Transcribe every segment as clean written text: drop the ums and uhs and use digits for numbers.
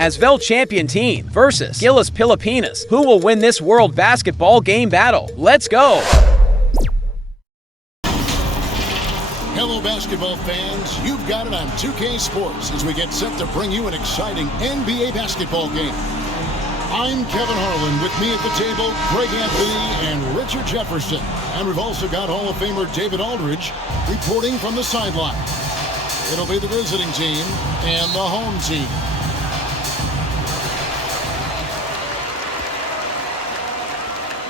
Asvel champion team versus GILAS Pilipinas. Who will win this World Basketball game battle? Let's go! Hello basketball fans, you've got it on 2K Sports as we get set to bring you an exciting NBA basketball game. I'm Kevin Harlan, with me at the table, Greg Anthony and Richard Jefferson. And we've also got Hall of Famer David Aldridge reporting from the sideline. It'll be the visiting team and the home team.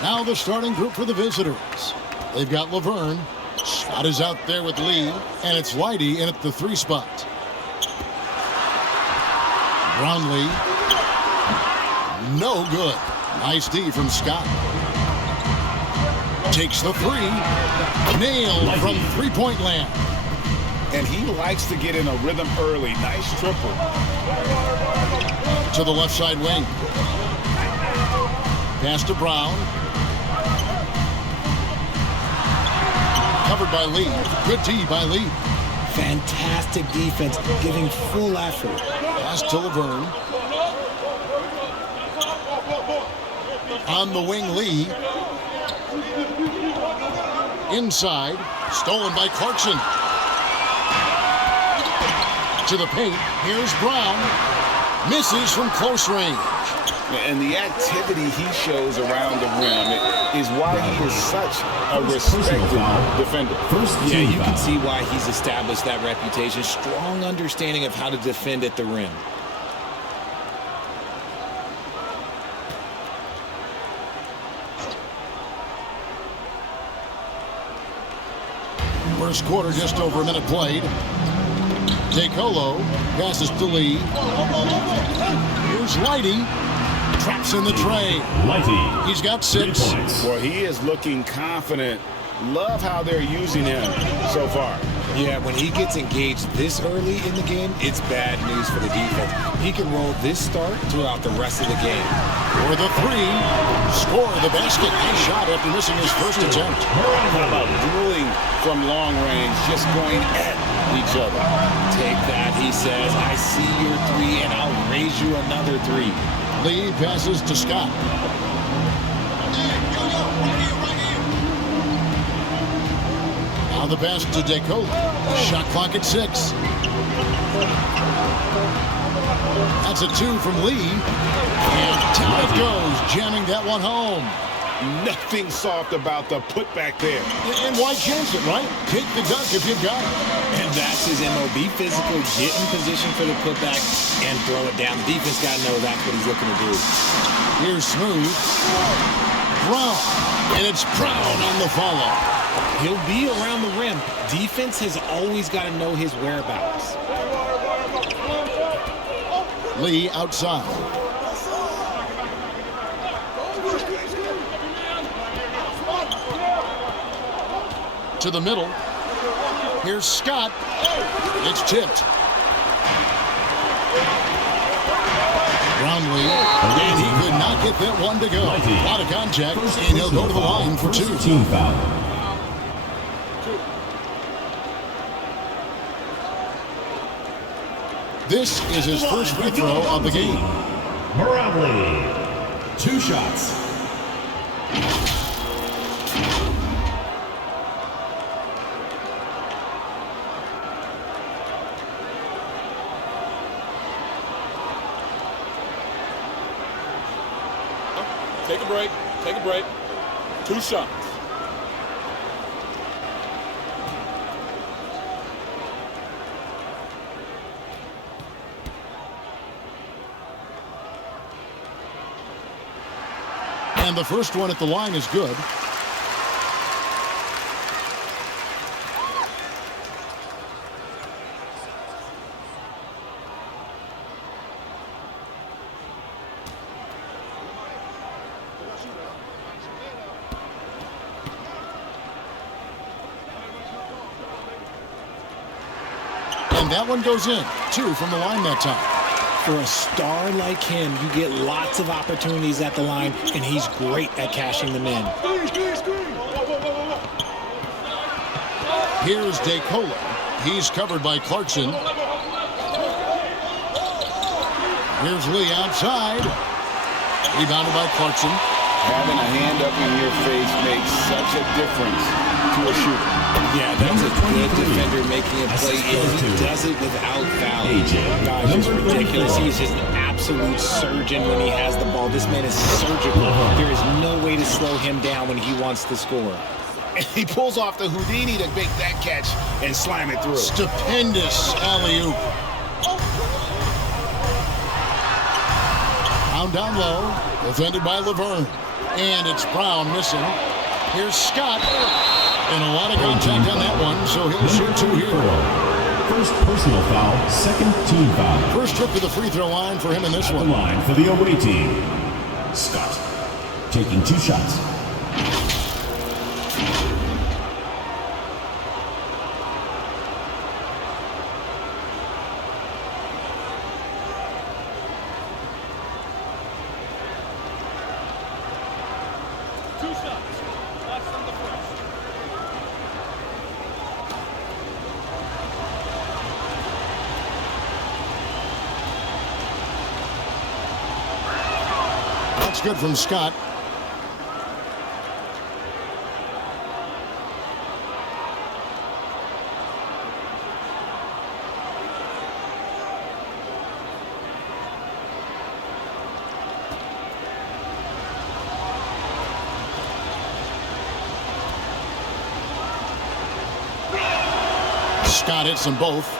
Now the starting group for the visitors. They've got Laverne. Scott is out there with Lee, and it's Whitey in at the 3 spot. Brownlee. No good. Nice D from Scott. Takes the 3. Nailed from three-point land. And he likes to get in a rhythm early. Nice triple. To the left side wing. Pass to Brown. Covered by Lee. Good D by Lee. Fantastic defense, giving full effort. Pass to Laverne. On the wing, Lee. Inside. Stolen by Clarkson. To the paint. Here's Brown. Misses from close range. And the activity he shows around the rim is why he is such a respected defender. Yeah, you can see why he's established that reputation. Strong understanding of how to defend at the rim. First quarter, just over a minute played. DeColo passes to Lee. Here's Lighty. Traps in the tray. He's got 6. Well, he is looking confident. Love how they're using him so far. Yeah, when he gets engaged this early in the game, it's bad news for the defense. He can roll this start throughout the rest of the game. For the 3. Score the basket. Nice shot after missing his first attempt. How about dueling from long range, just going at each other? Take that, he says. I see your 3, and I'll raise you another 3. Lee passes to Scott. Now the pass to DeColo. Shot clock at 6. That's a 2 from Lee. And down it goes, jamming that one home. Nothing soft about the putback there. And why chance it, right? Take the dunk if you've got it. And that's his MO. Be physical, get in position for the putback, and throw it down. The defense got to know that's what he's looking to do. Here's Smooth. Brown. And it's Brown on the follow. He'll be around the rim. Defense has always got to know his whereabouts. Lee outside. To the middle. Here's Scott. It's tipped. Brownlee. And he could not get that one to go. A lot of contact, and he'll go to the line for 2. Team foul. This is his first free throw of the game. Brownlee. 2 shots. Take a break. Take a break. 2 shots. And the first one at the line is good. And that one goes in. 2 from the line that time. For a star like him, you get lots of opportunities at the line, and he's great at cashing them in. Here's DeColo. He's covered by Clarkson. Here's Lee outside. Rebounded by Clarkson. Having a hand up in your face makes such a difference to a shooter. Yeah, that's a good defender making a play, and he does it without fouling. Gosh, it's ridiculous. He's just an absolute surgeon when he has the ball. This man is surgical. There is no way to slow him down when he wants to score. And he pulls off the Houdini to make that catch and slam it through. Stupendous alley-oop. Down low, defended by Laverne. And it's Brown missing. Here's Scott. And a lot of contact on that one, so he'll shoot 2 here. First personal foul, second team foul. First trip to the free throw line for him in this one. The line for the away team. Scott taking 2 shots. That's good from Scott. Scott hits them both.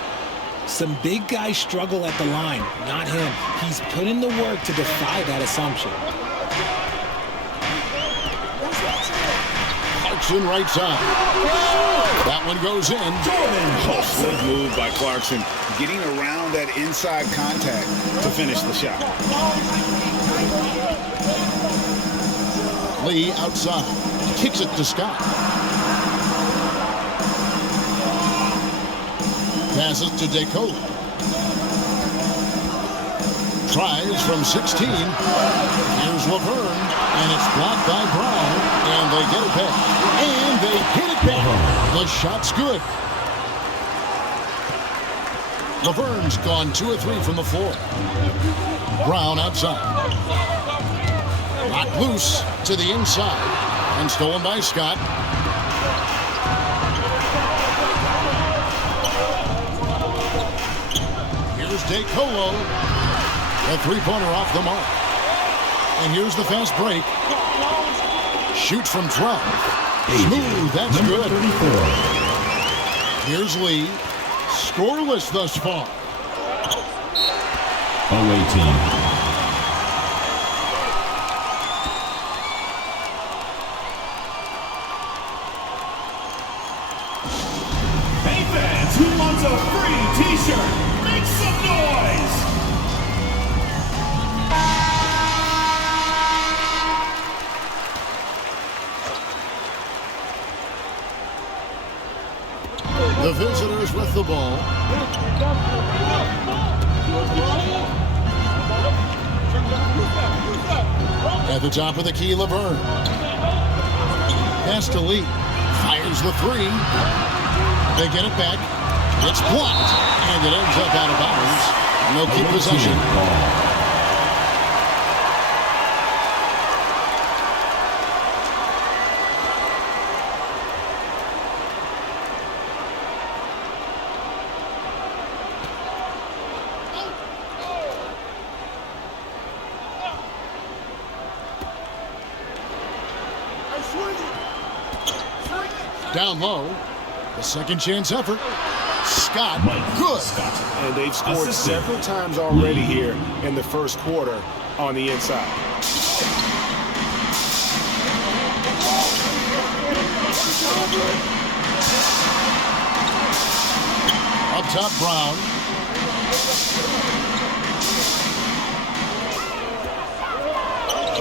Some big guys struggle at the line, not him. He's put in the work to defy that assumption. Clarkson right side. That one goes in. Slick move by Clarkson, getting around that inside contact to finish the shot. Lee outside. Kicks it to Scott. Passes to DeCola. Tries from 16. Here's Laverne. And it's blocked by Brown. And they get it back. And they hit it back. The shot's good. Laverne's gone 2 of 3 from the floor. Brown outside. Knocked loose to the inside. And stolen by Scott. Here's DeColo. A 3-pointer off the mark. And here's the fast break. Shoots from 12. Smooth, that's good. 34. Here's Lee. Scoreless thus far. Away team. Hey fans, who wants a free t-shirt? Make some noise! The visitors with the ball. At the top of the key, Laverne. Pass to Lee. Fires the 3. They get it back. It's blocked. And it ends up out of bounds. No keep possession. Down low. The second chance effort. Scott. Good. And they've scored several times already here in the first quarter on the inside. Up top, Brown.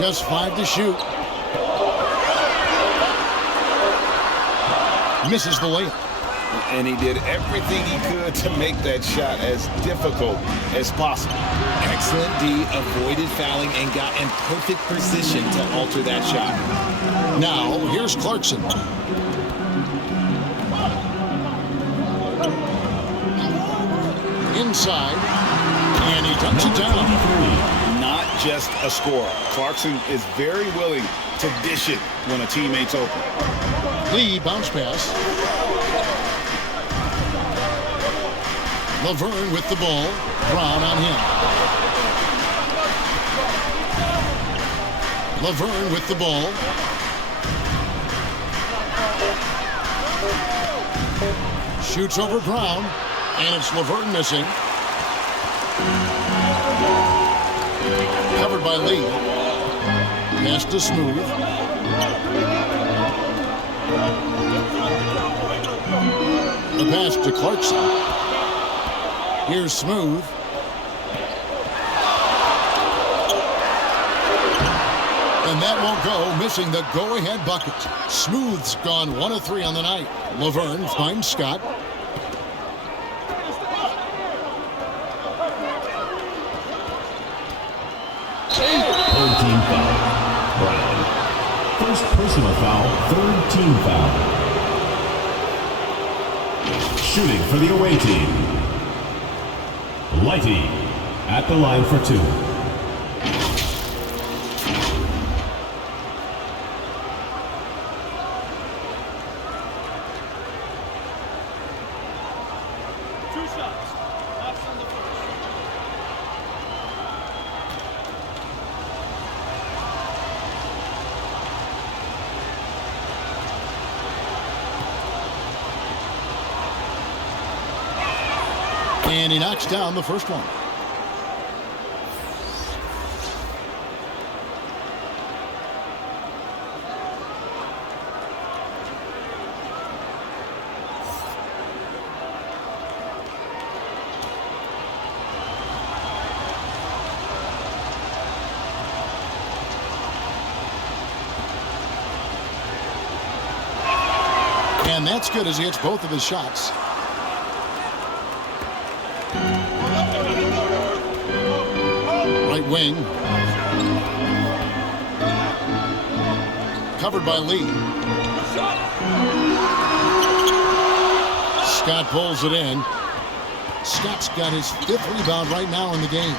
Just 5 to shoot. Misses the layup. And he did everything he could to make that shot as difficult as possible. Excellent D, avoided fouling and got in perfect position to alter that shot. Now, here's Clarkson. Inside. And he dunks it down. Not just a scorer. Clarkson is very willing to dish it when a teammate's open. Lee bounce pass. Laverne with the ball. Brown on him. Laverne with the ball. Shoots over Brown. And it's Laverne missing. Covered by Lee. Pass to Smooth. The pass to Clarkson. Here's Smooth. And that won't go, missing the go-ahead bucket. Smooth's gone 1 of 3 on the night. Laverne finds Scott. Third team foul. Brown. First personal foul, third team foul. Shooting for the away team. Lighty at the line for 2. And he knocks down the first one. And that's good as he hits both of his shots. Right wing. Covered by Lee. Scott pulls it in. Scott's got his 5th rebound right now in the game.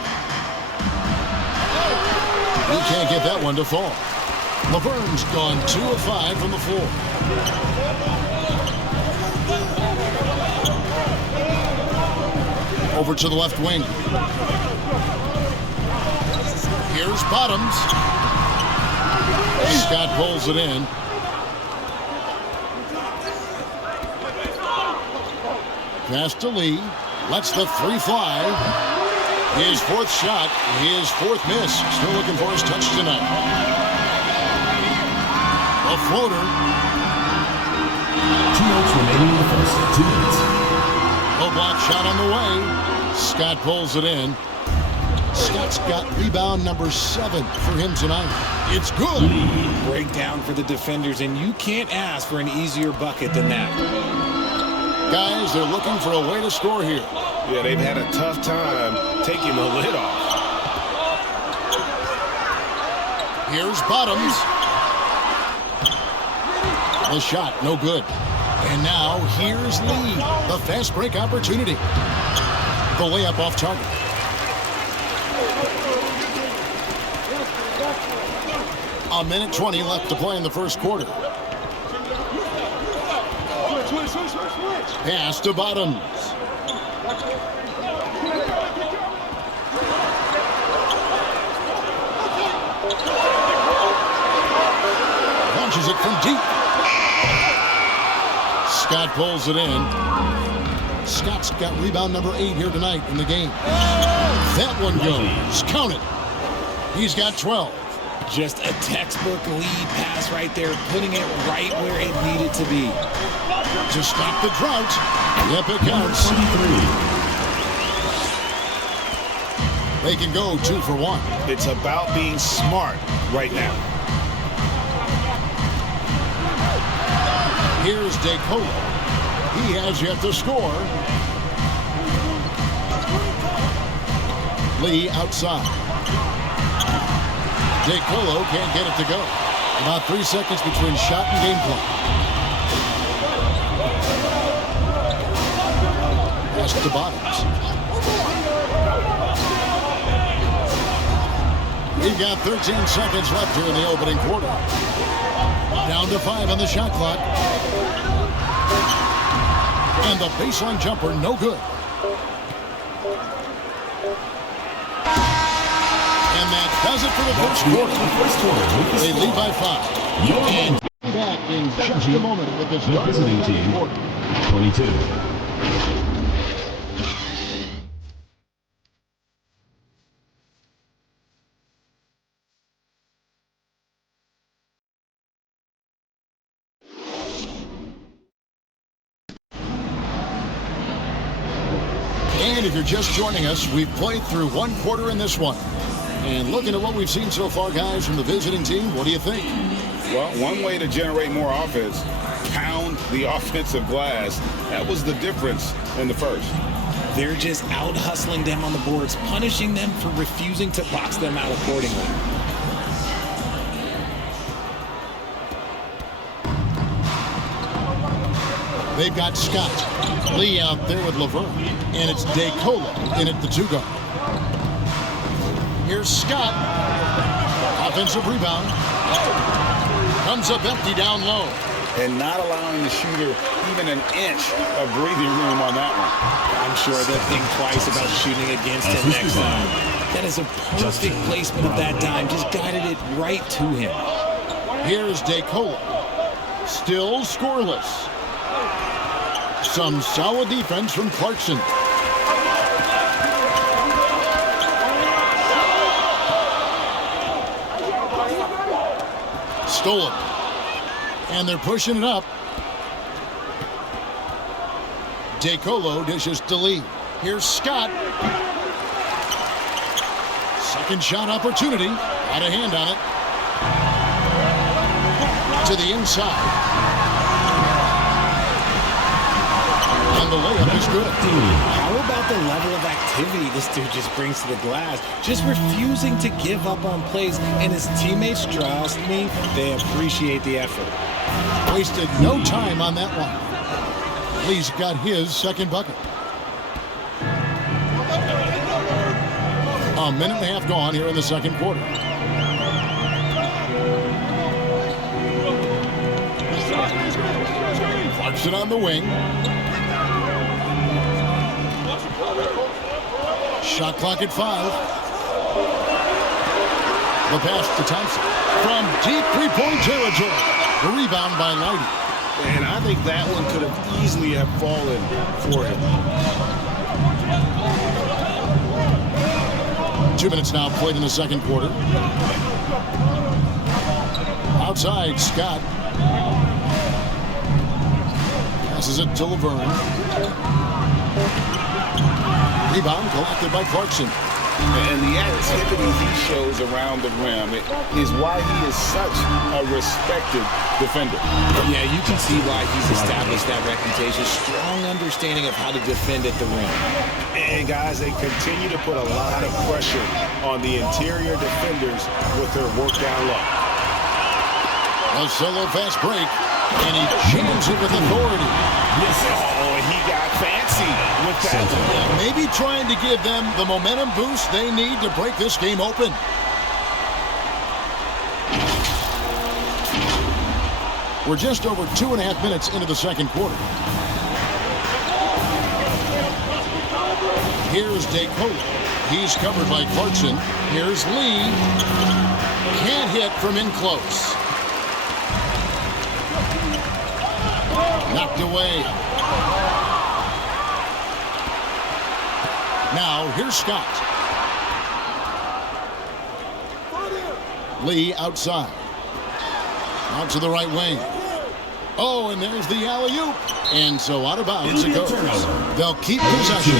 He can't get that one to fall. Laverne's gone 2 of 5 from the floor. Over to the left wing. Here's Bottoms. Scott pulls it in. Pass to Lee. Lets the 3 fly. His 4th shot. His 4th miss. Still looking for his touch tonight. A floater. 2 minutes remaining in the first. 2 minutes. Low block shot on the way. Scott pulls it in. Scott's got rebound number 7 for him tonight. It's good. Breakdown for the defenders, and you can't ask for an easier bucket than that. Guys, they're looking for a way to score here. Yeah, they've had a tough time taking the lid off. Here's Bottoms. The shot, no good. And now here's Lee. The fast break opportunity. The layup off target. A minute 20 left to play in the first quarter. Pass to Bottoms. Launches it from deep. Scott pulls it in. Scott's got rebound number 8 here tonight in the game. That one goes. Count it. He's got 12. Just a textbook lead pass right there, putting it right where it needed to be. To stop the drought. Yep, it counts. 23. They can go 2 for 1. It's about being smart right now. Here's DeColo. He has yet to score. Lee outside. DeColo can't get it to go. About 3 seconds between shot and game clock. Pass to Bottoms. We've got 13 seconds left here in the opening quarter. Down to 5 on the shot clock. And the baseline jumper, no good. And that does it for the first quarter. They lead by 5. And back in just a moment with this visiting team, 22. And if you're just joining us, we've played through one quarter in this one. And looking at what we've seen so far, guys, from the visiting team, what do you think? Well, one way to generate more offense, pound the offensive glass. That was the difference in the first. They're just out hustling them on the boards, punishing them for refusing to box them out accordingly. They've got Scott. Lee out there with Laverne. And it's DeColo in at the 2-guard. Here's Scott. Offensive rebound. Comes up empty down low. And not allowing the shooter even an inch of breathing room on that one. I'm sure they'll think twice about shooting against him next time. That is a perfect placement of that dime. Just guided it right to him. Here's DeColo. Still scoreless. Some solid defense from Clarkson. Stolen. And they're pushing it up. DeColo dishes to Lee. Here's Scott. Second shot opportunity. Got a hand on it. To the inside. And the layup is good. How about the level of activity this dude just brings to the glass? Just refusing to give up on plays, and his teammates, trust me, they appreciate the effort. Wasted no time on that one. Lee's got his second bucket. A minute and a half gone here in the second quarter. Clarkson on the wing. Shot clock at 5. The pass to Thompson. From deep three-point territory. The rebound by Lighty. And I think that one could have easily have fallen for him. 2 minutes now played in the second quarter. Outside, Scott. Passes it to Laverne. Rebound collected by Clarkson. And the activity he shows around the rim is why he is such a respected defender. Yeah, you can see why he's established that reputation. Strong understanding of how to defend at the rim. And guys, they continue to put a lot of pressure on the interior defenders with their work down low. A solo fast break, and he jams it with authority. Oh, he got fancy with that one. Maybe trying to give them the momentum boost they need to break this game open. We're just over 2.5 minutes into the second quarter. Here's DeColo. He's covered by Clarkson. Here's Lee. Can't hit from in close. Knocked away. Now, here's Scott. Lee outside. Out to the right wing. Oh, and there's the alley-oop. And so out of bounds it goes. They'll keep possession.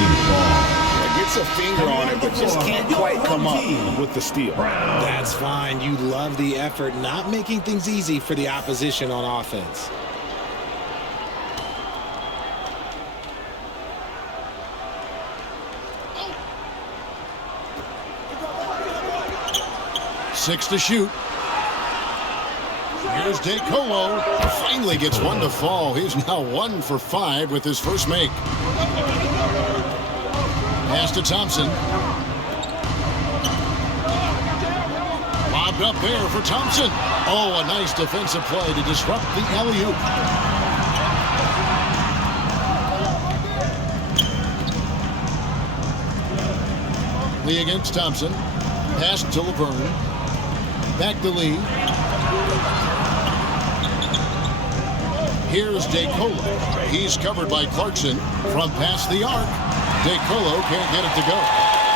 Gets a finger on it, but just can't quite come up with the steal. That's fine. You love the effort, not making things easy for the opposition on offense. Six to shoot. Here's DeColo. Finally gets one to fall. He's now 1 for 5 with his first make. Pass to Thompson. Put up there for Thompson. Oh, a nice defensive play to disrupt the alley-oop. Lee against Thompson. Pass to Laverne. Back to Lee. Here's DeColo. He's covered by Clarkson from past the arc. DeColo can't get it to go.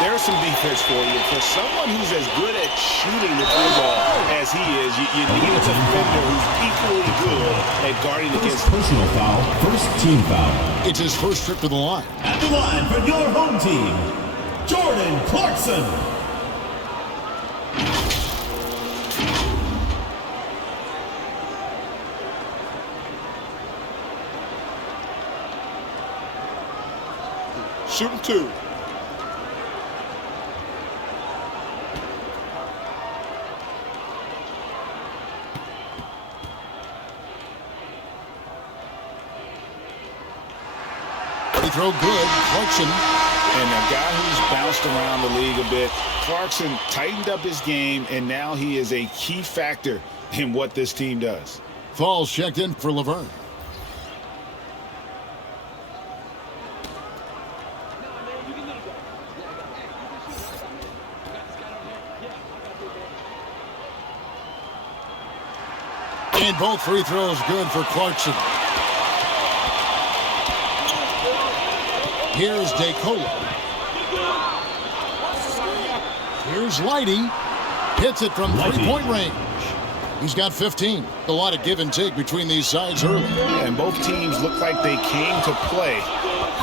There's some defense for you. For someone who's as good at shooting the free ball as he is, you need a defender who's equally good at guarding against. Personal foul, first team foul. It's his first trip to the line. At the line for your home team, Jordan Clarkson. Shooting 2. They throw good. Clarkson. And a guy who's bounced around the league a bit, Clarkson tightened up his game, and now he is a key factor in what this team does. Falls checked in for Laverne. And both free throws good for Clarkson. Here's DeColo. Here's Lighty. Hits it from three-point range. He's got 15. A lot of give and take between these sides early. And both teams look like they came to play.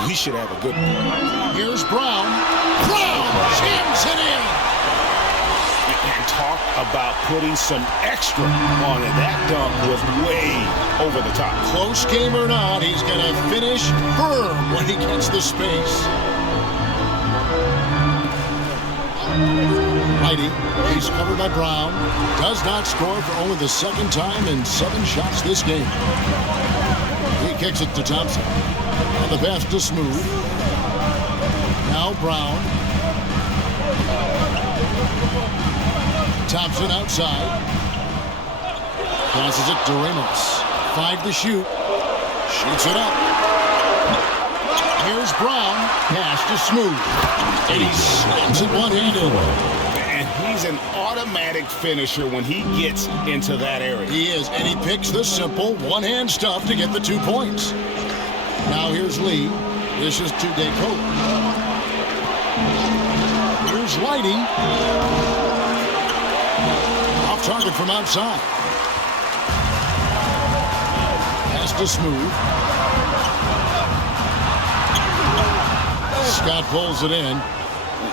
We should have a good one. Here's Brown. Brown jams it in. And talk about putting some extra on it. That dunk was way over the top. Close game or not, he's going to finish firm when he gets the space. Lighty, he's covered by Brown. Does not score for only the second time in 7 shots this game. He kicks it to Thompson. And the pass to Smooth. Now Brown. Thompson outside. Passes it to Ramos. 5 to shoot. Shoots it up. Here's Brown. Pass to Smooth. And he slams it one-handed. And he's an automatic finisher when he gets into that area. He is, and he picks the simple one-hand stuff to get the 2 points. Now here's Lee. This is to DeColo. Here's Lighty. Off target from outside. Pass to Smooth. Scott pulls it in.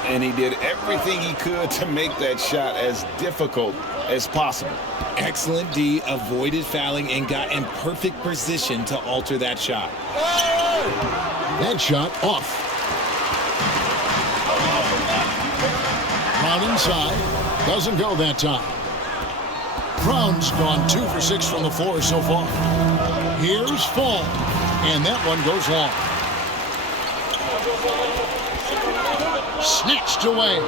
And he did everything he could to make that shot as difficult as possible. Excellent D, avoided fouling and got in perfect position to alter that shot. That shot off. Brown inside. Doesn't go that time. Brown's gone 2 for 6 from the floor so far. Here's Fall. And that one goes long. Snatched away.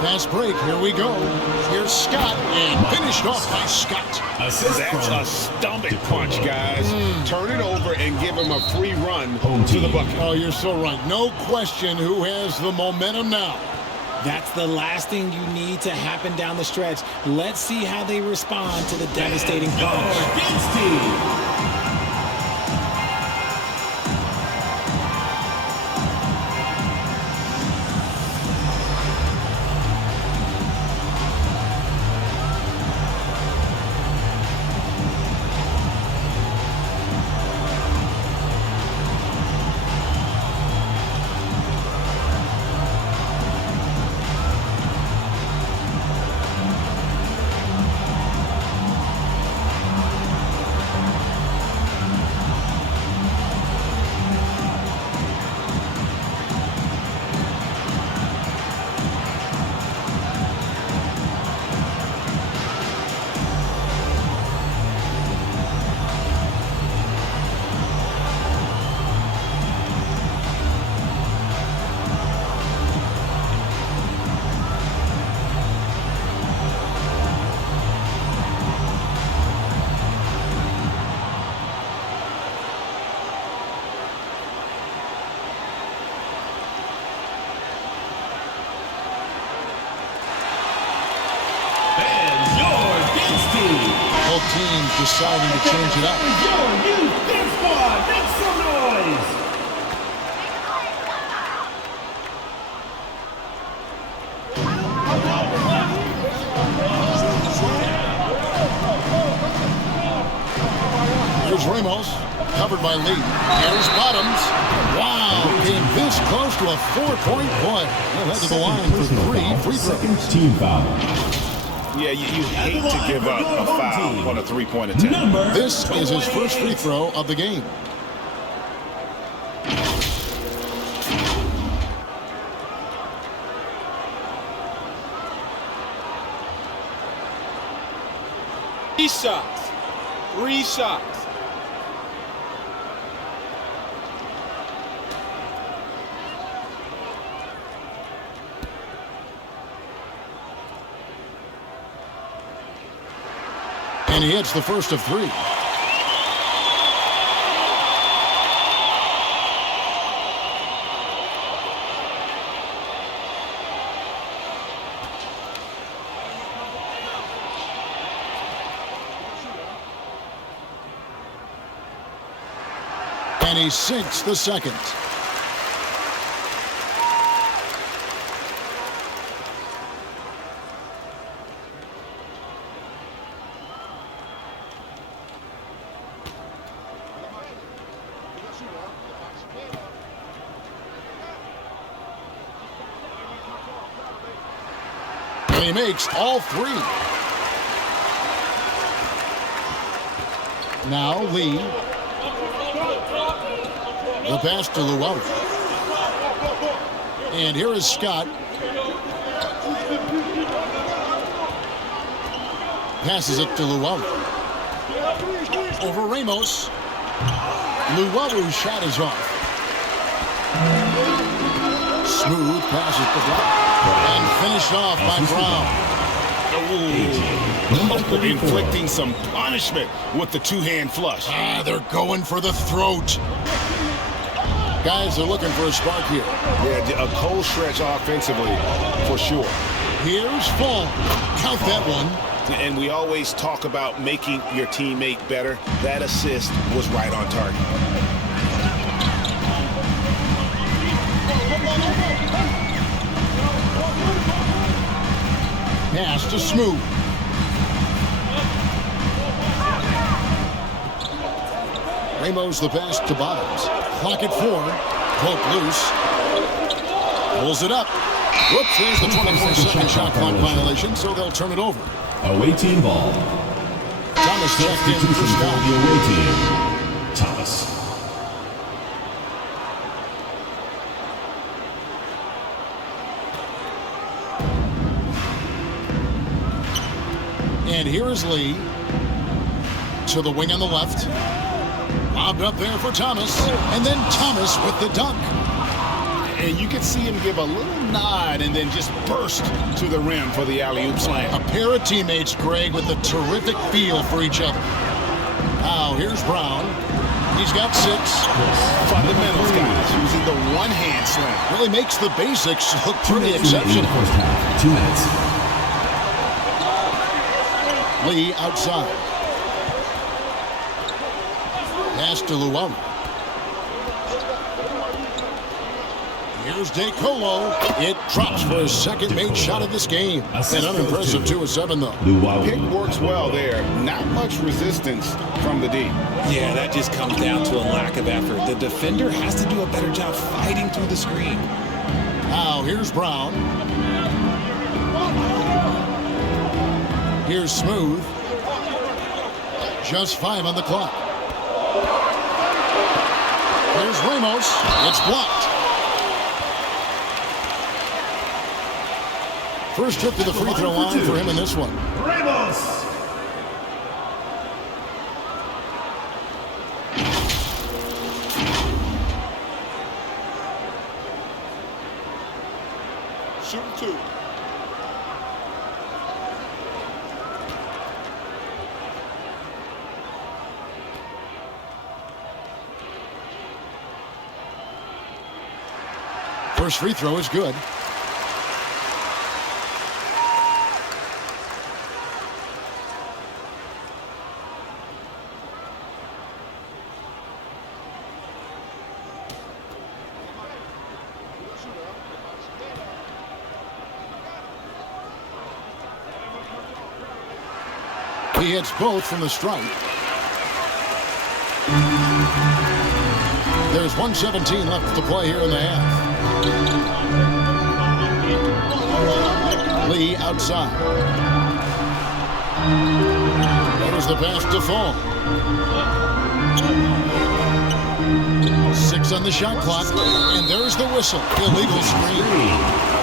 Fast break. Here we go. Here's Scott. And finished off by Scott. That's a stomach punch, guys. Turn it over and give him a free run to the bucket. Oh, you're so right. No question who has the momentum now. That's the last thing you need to happen down the stretch. Let's see how they respond to the devastating punch. Against team. both teams deciding to change it up. Make some noise! Here's Ramos, covered by Lee. Here's Bottoms. Wow, came this close to a 4-point play. He'll head to the line for 3 free throws. Team foul. Yeah, you hate to give up a foul on a three-point attempt. This is his first free throw of the game. Three shots. And he hits the first of 3. And he sinks the second. And he makes all 3. Now Lee. The pass to Luau. And here is Scott. Passes it to Luau. Over Ramos. Luau's shot is off. Smooth passes to Brown. And finished off by Brown. Ooh. Inflicting some punishment with the two-hand flush. They're going for the throat. Guys are looking for a spark here. Yeah, a cold stretch offensively, for sure. Here's Fall. Count that one. And we always talk about making your teammate better. That assist was right on target. Pass to Smooth. Ramos the pass to Bottoms. Clock at 4. Poke loose. Pulls it up. Whoops, there's the 24-second shot clock violation, so they'll turn it over. Away team ball. Thomas checked in for Scott. The away team. Thomas. And here is Lee. To the wing on the left. Lobbed up there for Thomas. And then Thomas with the dunk. And you can see him give a little nod and then just burst to the rim for the alley-oop slam. A pair of teammates, Greg, with a terrific feel for each other. Now, here's Brown. He's got 6. Fundamentals, guys, using the one-hand slam. Really makes the basics look pretty exceptional. First half, 2 minutes. Lee outside. Pass to Luau. Here's DeColo. It drops for his second made shot of this game. An unimpressive 2 of 7, though. Pick works well there. Not much resistance from the D. Yeah, that just comes down to a lack of effort. The defender has to do a better job fighting through the screen. Now, here's Brown. Here's Smooth. Just 5 on the clock. Here's Ramos. It's blocked. First trip to the free throw line for him in this one. Ramos. Shooting 2. First free throw is good. He hits both from the stripe. There's 1:17 left to play here in the half. Lee outside. There's the pass to Fall. 6 on the shot clock, and there's the whistle. Illegal screen.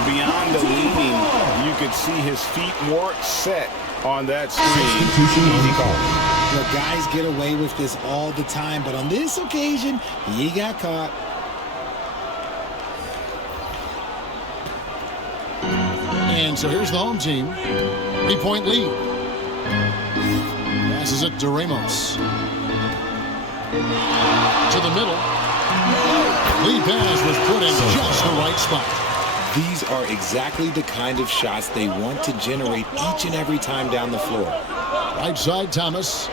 Beyond the leaning, you could see his feet weren't set on that screen. Easy call. The guys get away with this all the time, but on this occasion, he got caught. And so here's the home team. 3-point lead. Passes it to Ramos. To the middle. Lead pass was put in just the right spot. These are exactly the kind of shots they want to generate each and every time down the floor. Right side, Thomas.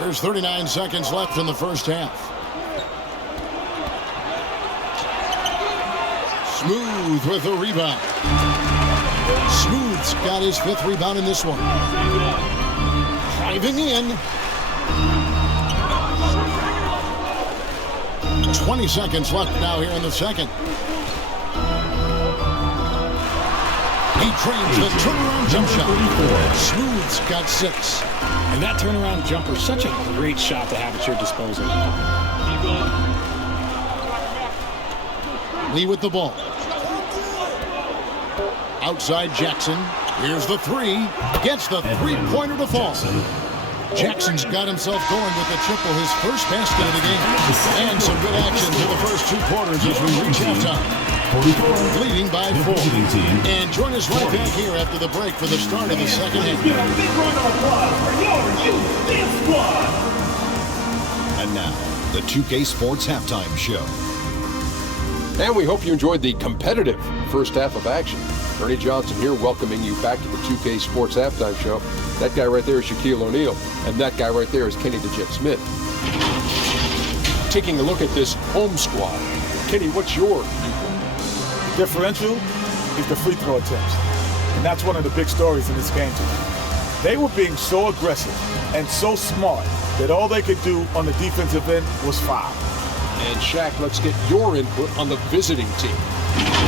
There's 39 seconds left in the first half. Smooth with the rebound. Smooth's got his 5th rebound in this one. Driving in. 20 seconds left now here in the second. He trains the turnaround jump shot. Smooth's got 6. And that turnaround jumper, such a great shot to have at your disposal. Lee with the ball. Outside Jackson. Here's the 3. Gets the 3-pointer to fall. Jackson's got himself going with the triple, his first basket of the game. And some good action to the first 2 quarters as we reach halftime. Leading by 4. And join us right back here after the break for the start of the second half. And now, the 2K Sports Halftime Show. And we hope you enjoyed the competitive first half of action. Ernie Johnson here, welcoming you back to the 2K Sports Halftime Show. That guy right there is Shaquille O'Neal, and that guy right there is Kenny the Jet Smith. Taking a look at this home squad. Kenny, what's your viewpoint? Differential is the free throw attempts. And that's one of the big stories in this game tonight. They were being so aggressive and so smart that all they could do on the defensive end was foul. And Shaq, let's get your input on the visiting team.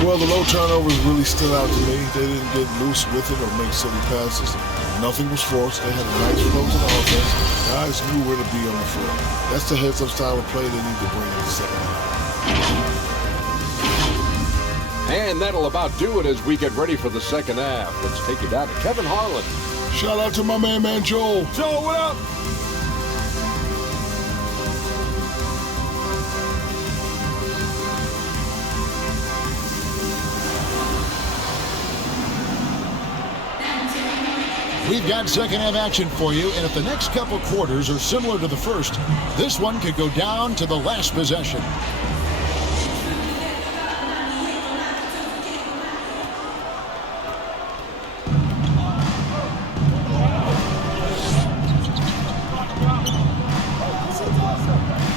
Well, the low turnovers really stood out to me. They didn't get loose with it or make silly passes. Nothing was forced. They had a nice flow to the offense. Guys knew where to be on the floor. That's the heads-up style of play they need to bring in the second half. And that'll about do it as we get ready for the second half. Let's take it down to Kevin Harlan. Shout out to my man Joel. Joe, what up? We've got second half action for you, and if the next couple quarters are similar to the first, this one could go down to the last possession.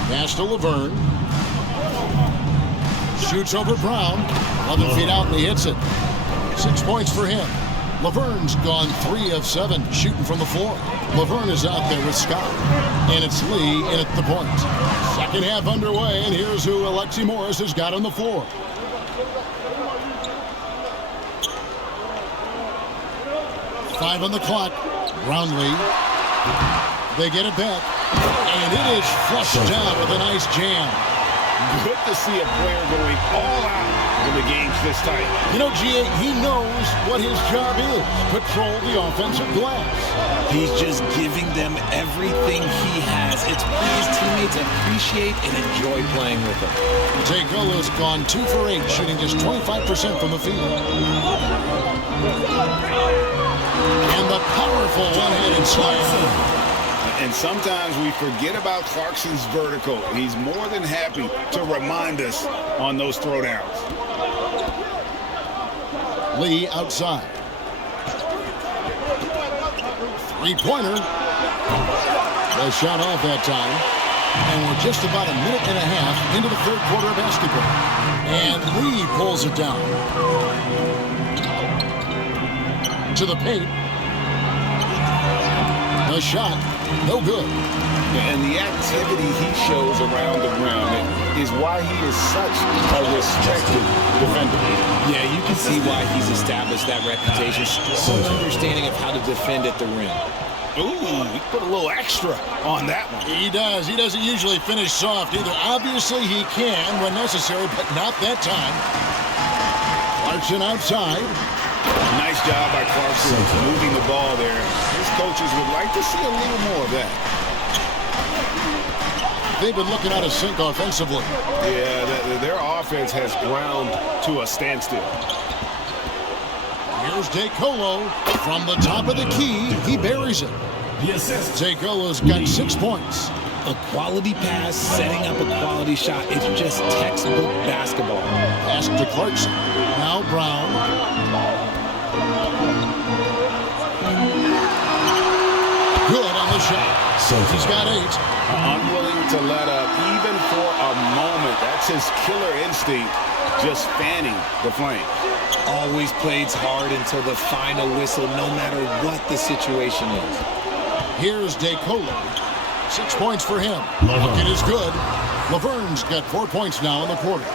Pass to Laverne. Shoots over Brown. 11 feet out, and he hits it. 6 points for him. Laverne's gone 3 of 7 shooting from the floor. Laverne is out there with Scott. And it's Lee in at the point. Second half underway, and here's who Alexi Morris has got on the floor. Five on the clock. Brownlee. They get it back. And it is flushed down with a nice jam. Good to see a player going all out when the game's this tight. You know, GA, he knows what his job is. Patrol the offensive glass. He's just giving them everything he has. It's what his teammates appreciate and enjoy playing with him. Jay Golo's gone 2 for 8, shooting just 25% from the field. And the powerful one-handed slam. And sometimes we forget about Clarkson's vertical. He's more than happy to remind us on those throwdowns. Lee outside. Three-pointer. The shot off that time. And we're just about a minute and a half into the third quarter of basketball. And Lee pulls it down. to the paint. The shot, no good. And the activity he shows around the rim is why he is such a respected defender. Yeah, you can see why he's established that reputation. Strong understanding of how to defend at the rim. Ooh, he put a little extra on that one. He does. He doesn't usually finish soft either. Obviously, he can when necessary, but not that time. Clarkson outside. Nice job by Clarkson moving the ball there. His coaches would like to see a little more of that. They've been looking out of sync offensively. Yeah, their offense has ground to a standstill. Here's DeColo from the top of the key. He buries it. DeColo's got 6 points. A quality pass, setting up a quality shot. It's just textbook basketball. Pass to Clarkson. Now Brown. Good on the shot. He's got 8. Unwilling to let up even for a moment. That's his killer instinct, just fanning the flame. Always plays hard until the final whistle, no matter what the situation is. Here's DeColo. 6 points for him. Bucket is good. Laverne's got 4 points now in the quarter.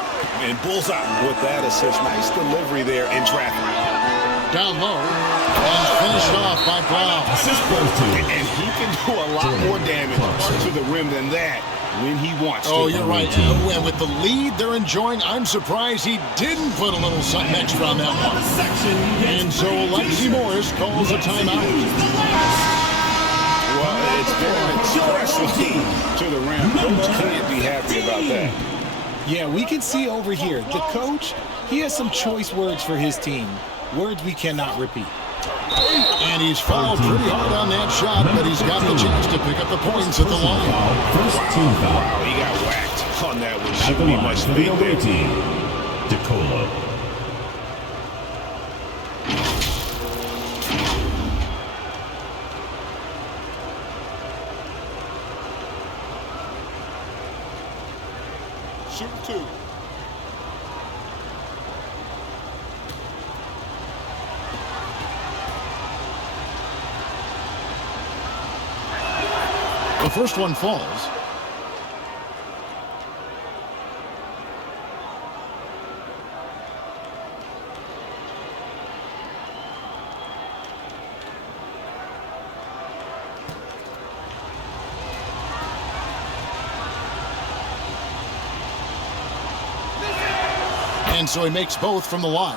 And bullseye with that assist. Nice delivery there in traffic. Down low. And finished off by Brown. And he can do a lot more damage to the rim than that when he wants to. Oh, you're right. And with the lead they're enjoying, I'm surprised he didn't put a little something extra on that one. And so Lexi Morris calls a timeout. Well, it's been an express lead to the rim. Coach can't be happy about that. Yeah, we can see over here. The coach, he has some choice words for his team. Words we cannot repeat. And he's fouled pretty hard on that shot, but he's got the chance to pick up the points at the line. Wow, he got whacked on that one. Shouldn't be much lead there. DeColo. Shoot 2. The first one falls. And so he makes both from the line.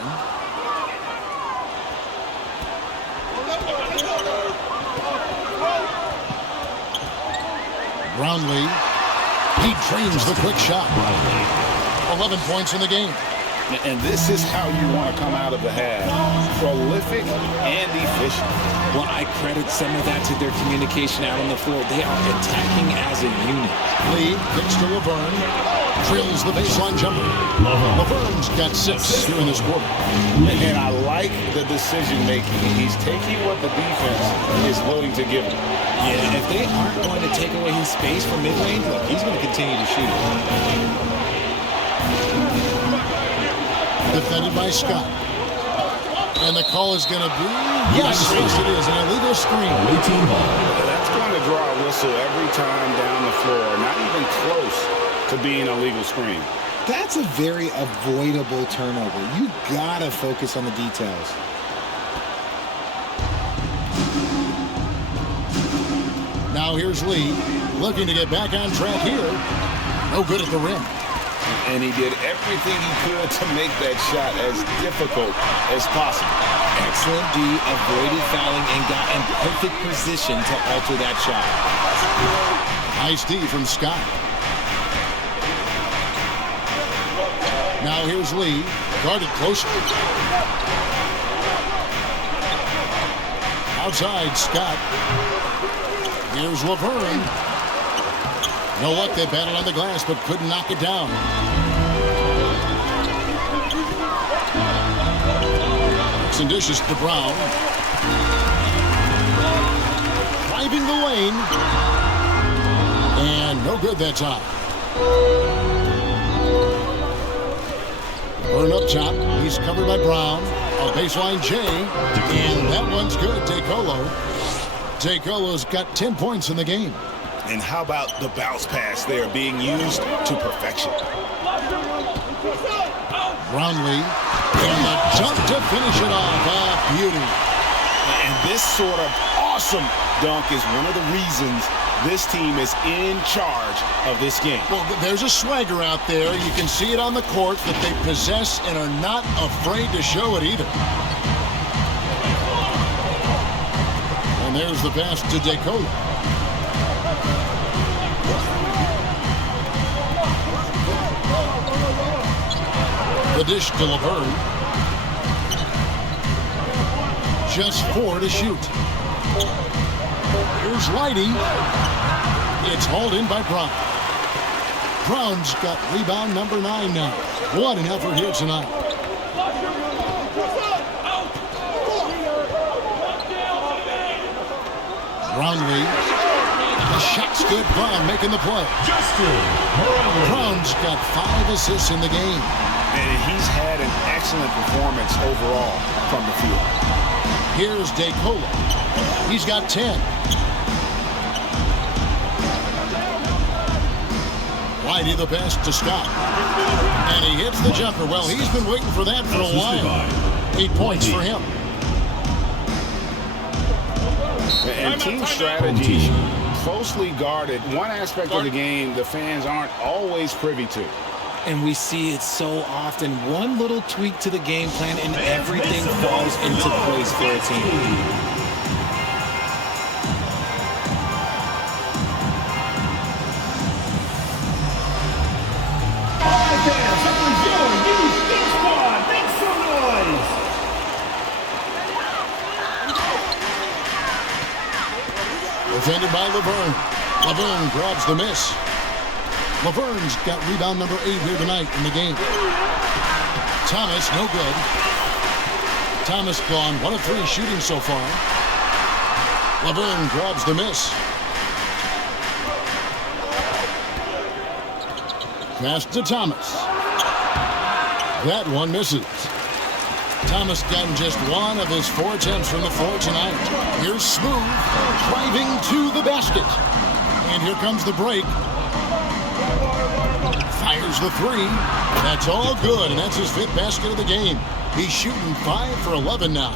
Brownlee, he trains the quick shot. 11 points in the game. And this is how you want to come out of the half. Prolific and efficient. Well, I credit some of that to their communication out on the floor. They are attacking as a unit. Lee kicks to Laverne. Drills the baseline jumper. Laverne's got 6 here in this quarter. And I like the decision making. He's taking what the defense is willing to give him. Yeah, if they aren't going to take away his space from mid-range, look, he's going to continue to shoot. Defended by Scott. And the call is going to be, yes, it is, an illegal screen. That's going to draw a whistle every time down the floor. Not even close to being a legal screen. That's a very avoidable turnover. You got to focus on the details. Now here's Lee, looking to get back on track here. No good at the rim. And he did everything he could to make that shot as difficult as possible. Excellent D, avoided fouling and got in perfect position to alter that shot. Nice D from Scott. Now here's Lee, guarded closely. Outside, Scott. Here's Laverne. No luck, they battled on the glass, but couldn't knock it down. Some dishes to Brown. Driving the lane. And no good that time. Burn up top. He's covered by Brown. A baseline J, and that one's good. Decolo's got 10 points in the game. And how about the bounce pass there being used to perfection? Brownlee, and the jump to finish it off. Ah, beauty. And this sort of awesome dunk is one of the reasons this team is in charge of this game. Well, there's a swagger out there. You can see it on the court that they possess and are not afraid to show it either. And there's the pass to Decolo. The dish to Laverne. Just 4 to shoot. Here's Lighty. It's hauled in by Brown. Brown's got rebound number 9 now. What an effort here tonight. Brownlee. The shot's good. Brown making the play. Brown's got 5 assists in the game. And he's had an excellent performance overall from the field. Here's Decolo. He's got 10. Whitey the best to Scott. And he hits the jumper. Well, he's been waiting for that for a while. 8 points for him. And team strategy closely guarded. One aspect of the game the fans aren't always privy to. And we see it so often. One little tweak to the game plan and everything falls into place for a team. Defended by Laverne. Laverne grabs the miss. Laverne's got rebound number 8 here tonight in the game. Thomas, no good. Thomas gone 1 of 3 shooting so far. Laverne grabs the miss. Pass to Thomas. That one misses. Thomas gotten just 1 of his 4 attempts from the floor tonight. Here's Smooth driving to the basket. And here comes the break. Fires the 3. That's all good, and that's his 5th basket of the game. He's shooting 5 for 11 now.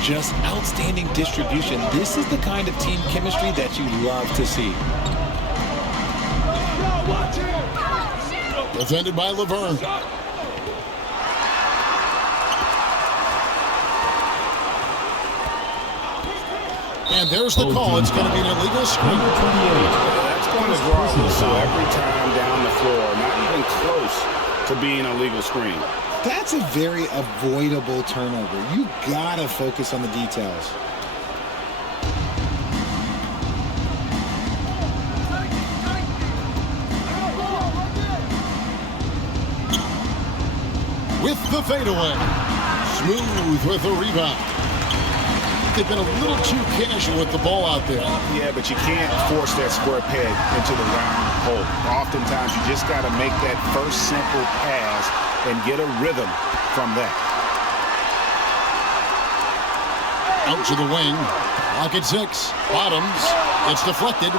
Just outstanding distribution. This is the kind of team chemistry that you love to see. Defended by Laverne. And there's the call. It's going to be an illegal screen. That's going to draw a whistle every time down the floor. Not even close to being a legal screen. That's a very avoidable turnover. You gotta focus on the details. With the fadeaway. Smooth with the rebound. They've been a little too casual with the ball out there. Yeah, but you can't force that square peg into the round hole. Oftentimes, you just got to make that first simple pass and get a rhythm from that. Out to the wing. Lock at 6. Bottoms. It's deflected.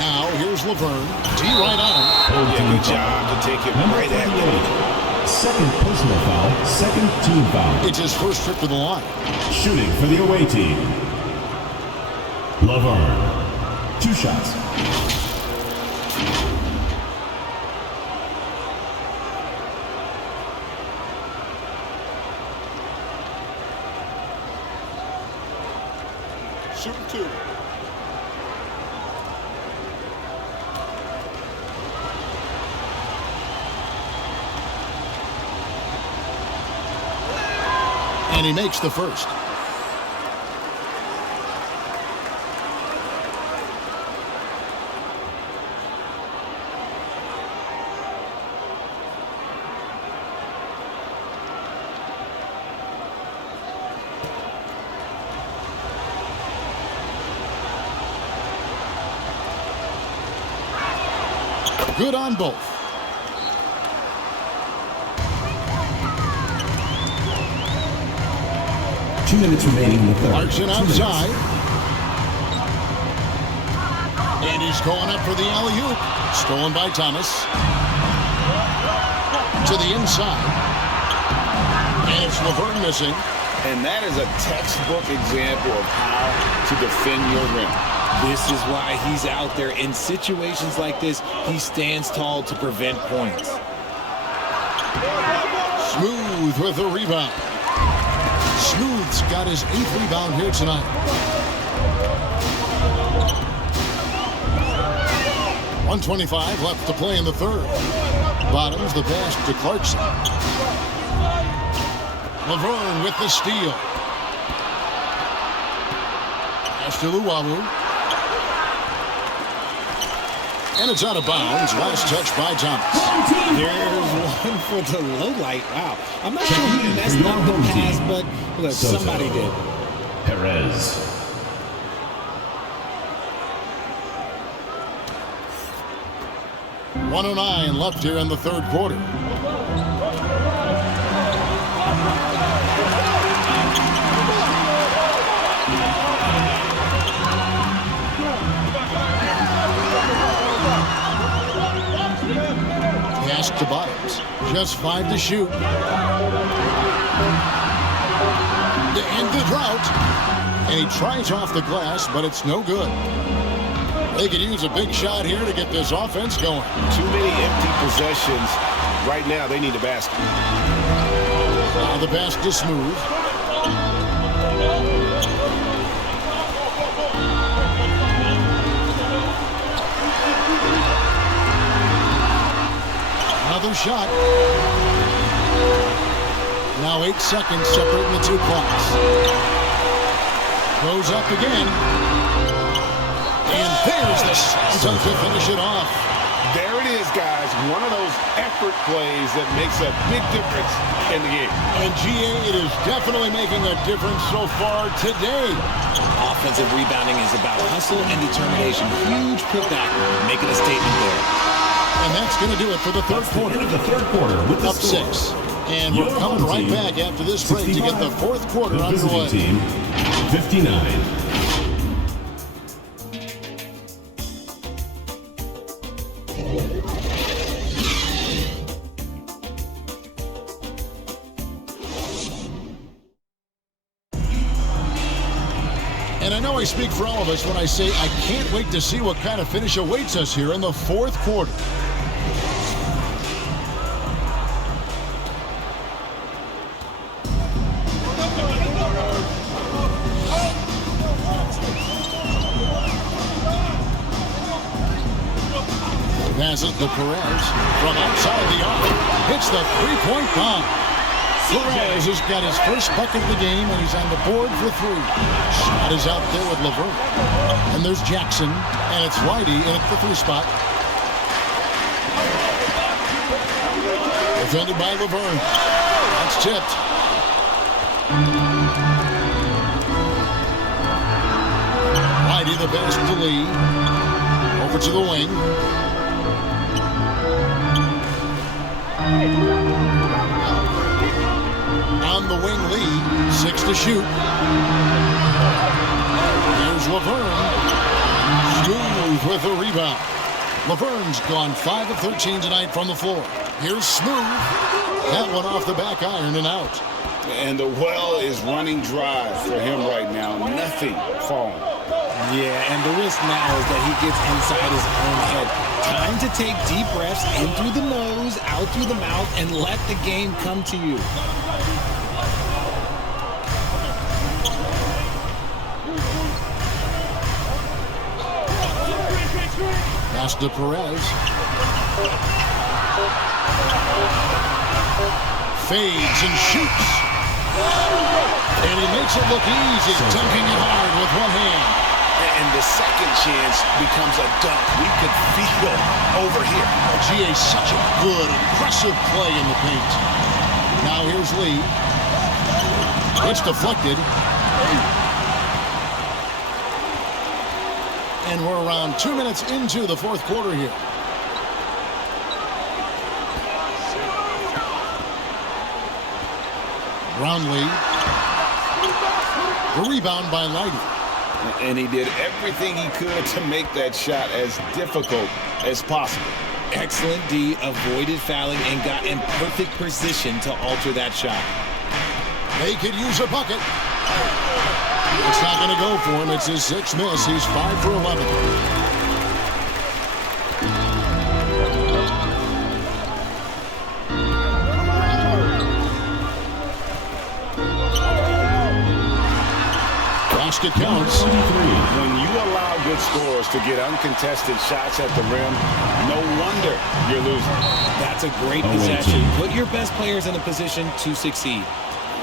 Now, here's Laverne. D right on him. Yeah, good job to take it right at him. Second personal foul, second team foul. It's his first trip to the line. Shooting for the away team. Laverne. 2 shots. Shooting 2. And he makes the first. Good on both. 2 minutes remaining in the third. Larson outside. And he's going up for the alley-oop. Stolen by Thomas. To the inside. And it's Laverne missing. And that is a textbook example of how to defend your rim. This is why he's out there. In situations like this, he stands tall to prevent points. Smooth with the rebound. Smooth's got his 8th rebound here tonight. 1:25 left to play in the third. Bottoms the pass to Clarkson. Laverne with the steal. Pass to Luwawu. And it's out of bounds. Last touch by Thomas. There's one for the low light. Wow. I'm not sure who messed up the pass, but look, somebody did. Perez. .109 left here in the third quarter. Pass to Bottoms. Just 5 to shoot. To end the drought. And he tries off the glass, but it's no good. They could use a big shot here to get this offense going. Too many empty possessions. Right now, they need a basket. Now the pass to Smooth. Another shot. Now 8 seconds separating the two clocks. Goes up again. And there's the shot to finish it off. There it is, guys. One of those effort plays that makes a big difference in the game. And GA, it is definitely making a difference so far today. Offensive rebounding is about hustle and determination. Huge putback, making a statement there. And that's going to do it for the third quarter. The third quarter with up 6. And we're coming right back after this break to get the fourth quarter underway. Team 59. And I know I speak for all of us when I say I can't wait to see what kind of finish awaits us here in the fourth quarter. Passes to Perez from outside the arc. Hits the three-point bomb. Perez has got his first bucket of the game, and he's on the board for 3. Shot is out there with Laverne. And there's Jackson, and it's Whitey in at the 3 spot. Defended by Laverne. That's tipped. Whitey the pass to Lee. Over to the wing. On the wing, Lee. 6 to shoot. Here's Laverne. Smooth with the rebound. Laverne's gone 5 of 13 tonight from the floor. Here's Smooth. That one off the back iron and out. And the well is running dry for him right now. Nothing falling. Yeah, and the risk now is that he gets inside his own head. Time to take deep breaths in through the nose, out through the mouth, and let the game come to you. Pass to Perez. Fades and shoots. And he makes it look easy, dunking it hard with one hand. And the second chance becomes a dunk. We could feel over here. GA, such a good, aggressive play in the paint. Now here's Lee. It's deflected. And we're around 2 minutes into the fourth quarter here. Brownlee. The rebound by Lighty. And he did everything he could to make that shot as difficult as possible. Excellent D, avoided fouling and got in perfect position to alter that shot. They could use a bucket. It's not going to go for him. It's his 6th miss. He's 5 for 11. Basket counts. When you allow good scorers to get uncontested shots at the rim, no wonder you're losing. That's a great possession. Put your best players in a position to succeed.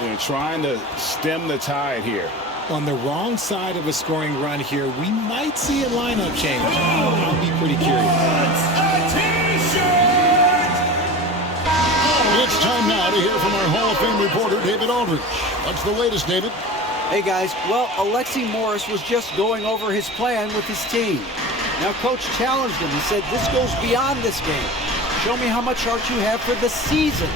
They're trying to stem the tide here. On the wrong side of a scoring run here, we might see a lineup change. I'll be pretty curious. It's time now to hear from our Hall of Fame reporter, David Aldridge. What's the latest, David? Hey, guys. Well, Alexi Morris was just going over his plan with his team. Now, Coach challenged him. He said, this goes beyond this game. Show me how much heart you have for the season.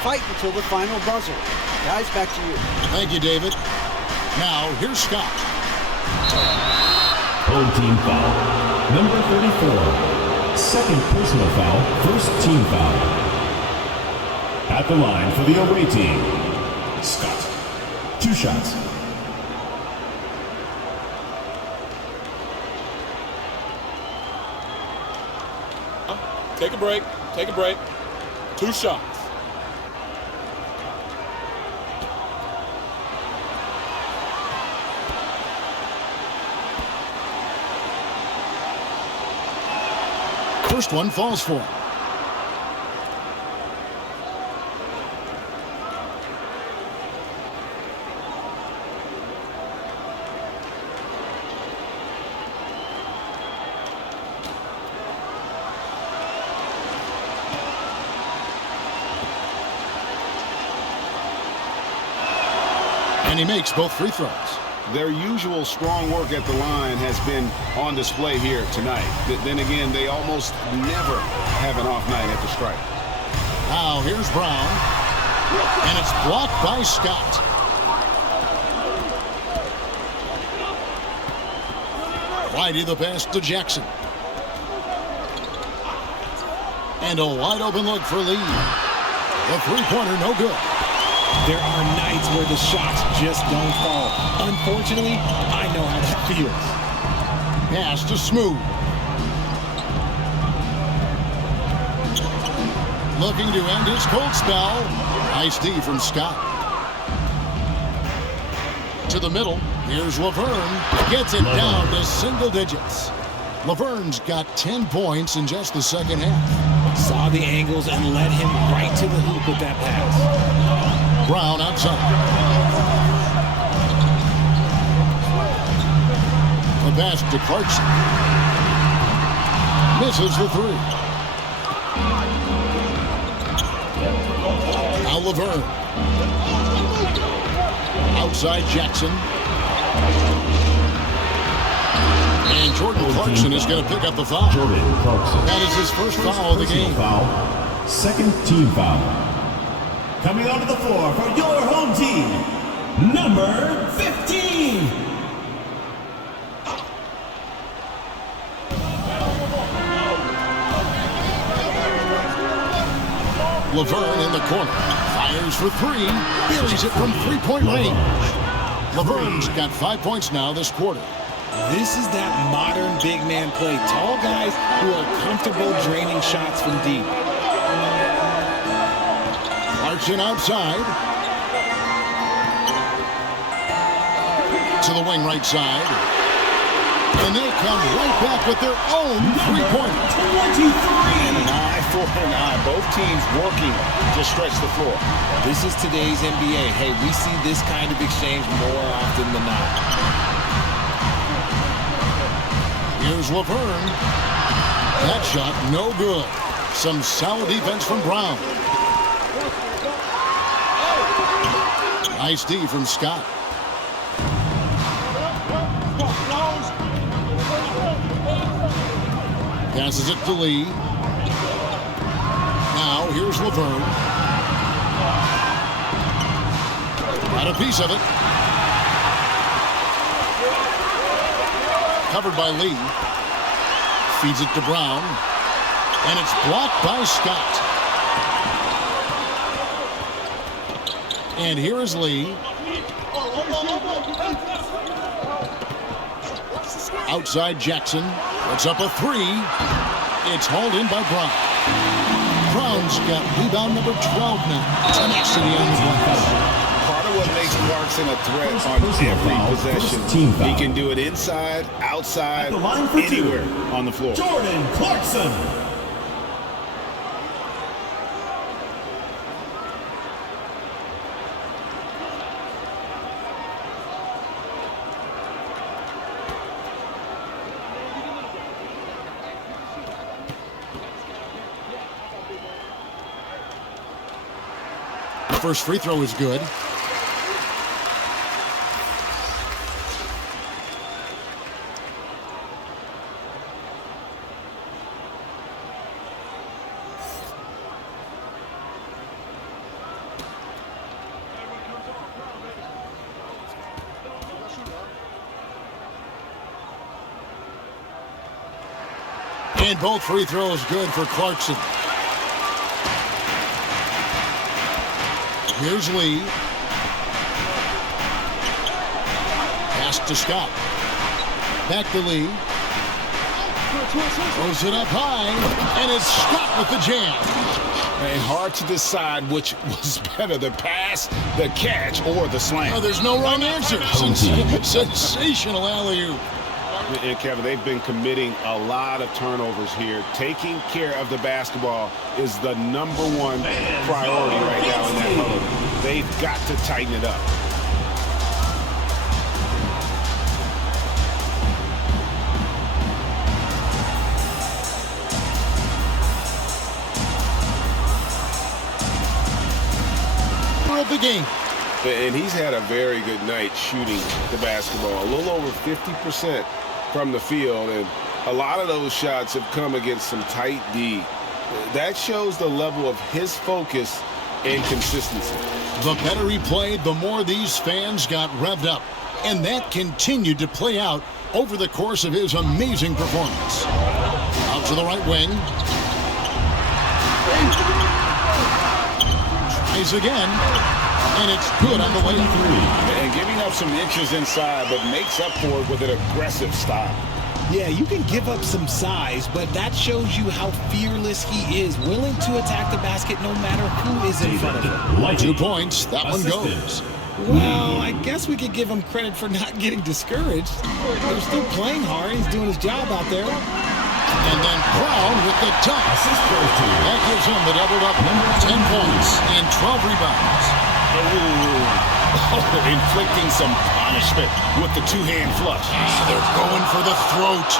Fight until the final buzzer. Guys, back to you. Thank you, David. Now, here's Scott. Home team foul. Number 34. Second personal foul. First team foul. At the line for the away team, Scott. 2 shots. Take a break. Take a break. 2 shots. First one falls for him. And he makes both free throws. Their usual strong work at the line has been on display here tonight. Then again, they almost never have an off night at the stripe. Now here's Brown. And it's blocked by Scott. Whitey the pass to Jackson. And a wide open look for Lee. The three-pointer no good. There are nights where the shots just don't fall. Unfortunately, I know how that feels. Pass to Smooth. Looking to end his cold spell. Nice D from Scott. To the middle. Here's Laverne. Gets it down to single digits. Laverne's got 10 points in just the second half. Saw the angles and led him right to the hoop with that pass. Brown outside. The pass to Clarkson. Misses the 3. Now Laverne. Outside Jackson. And Jordan Clarkson is going to pick up the foul. Jordan Clarkson. That is his first foul of the game. Foul. Second team foul. Coming onto the floor for your home team, number 15. Laverne in the corner. Fires for 3. Buries it from three-point range. Laverne's got 5 points now this quarter. This is that modern big man play. Tall guys who are comfortable draining shots from deep. Clarkson outside. To the wing right side. And they come right back with their own three-pointer. 23. And an eye for an eye. Both teams working to stretch the floor. This is today's NBA. Hey, we see this kind of exchange more often than not. Here's Laverne. That shot no good. Some solid defense from Brown. Nice D from Scott. Passes it to Lee. Now here's Laverne. Got a piece of it. Covered by Lee. Feeds it to Brown. And it's blocked by Scott. And here is Lee. Outside Jackson. Puts up a three. It's hauled in by Brown. Brown's got rebound number 12 now. Tenacity on the glass. Part of what makes Clarkson a threat on every possession. He can do it inside, outside, anywhere on the floor. Jordan Clarkson. First free throw is good. And both free throws good for Clarkson. Here's Lee. Pass to Scott. Back to Lee. Throws it up high, and it's Scott with the jam. And hard to decide which was better, the pass, the catch, or the slam. Oh, there's no wrong answer. Sensational alley-oop. And Kevin, they've been committing a lot of turnovers here. Taking care of the basketball is the #1 priority right now in that huddle. They've got to tighten it up. Of the game. And he's had a very good night shooting the basketball. A little over 50% from the field, and a lot of those shots have come against some tight D. That shows the level of his focus and consistency. The better he played, the more these fans got revved up. And that continued to play out over the course of his amazing performance. Out to the right wing. Tries again. And it's good on the way through. And giving up some inches inside, but makes up for it with an aggressive style. Yeah, you can give up some size, but that shows you how fearless he is, willing to attack the basket no matter who is in front of him. 2 points, that one goes. Well, I guess we could give him credit for not getting discouraged. They're still playing hard. He's doing his job out there. And then Brown with the dunk. That gives him the double-double. 10 points and 12 rebounds. Inflicting some punishment with the two-hand flush. They're going for the throat.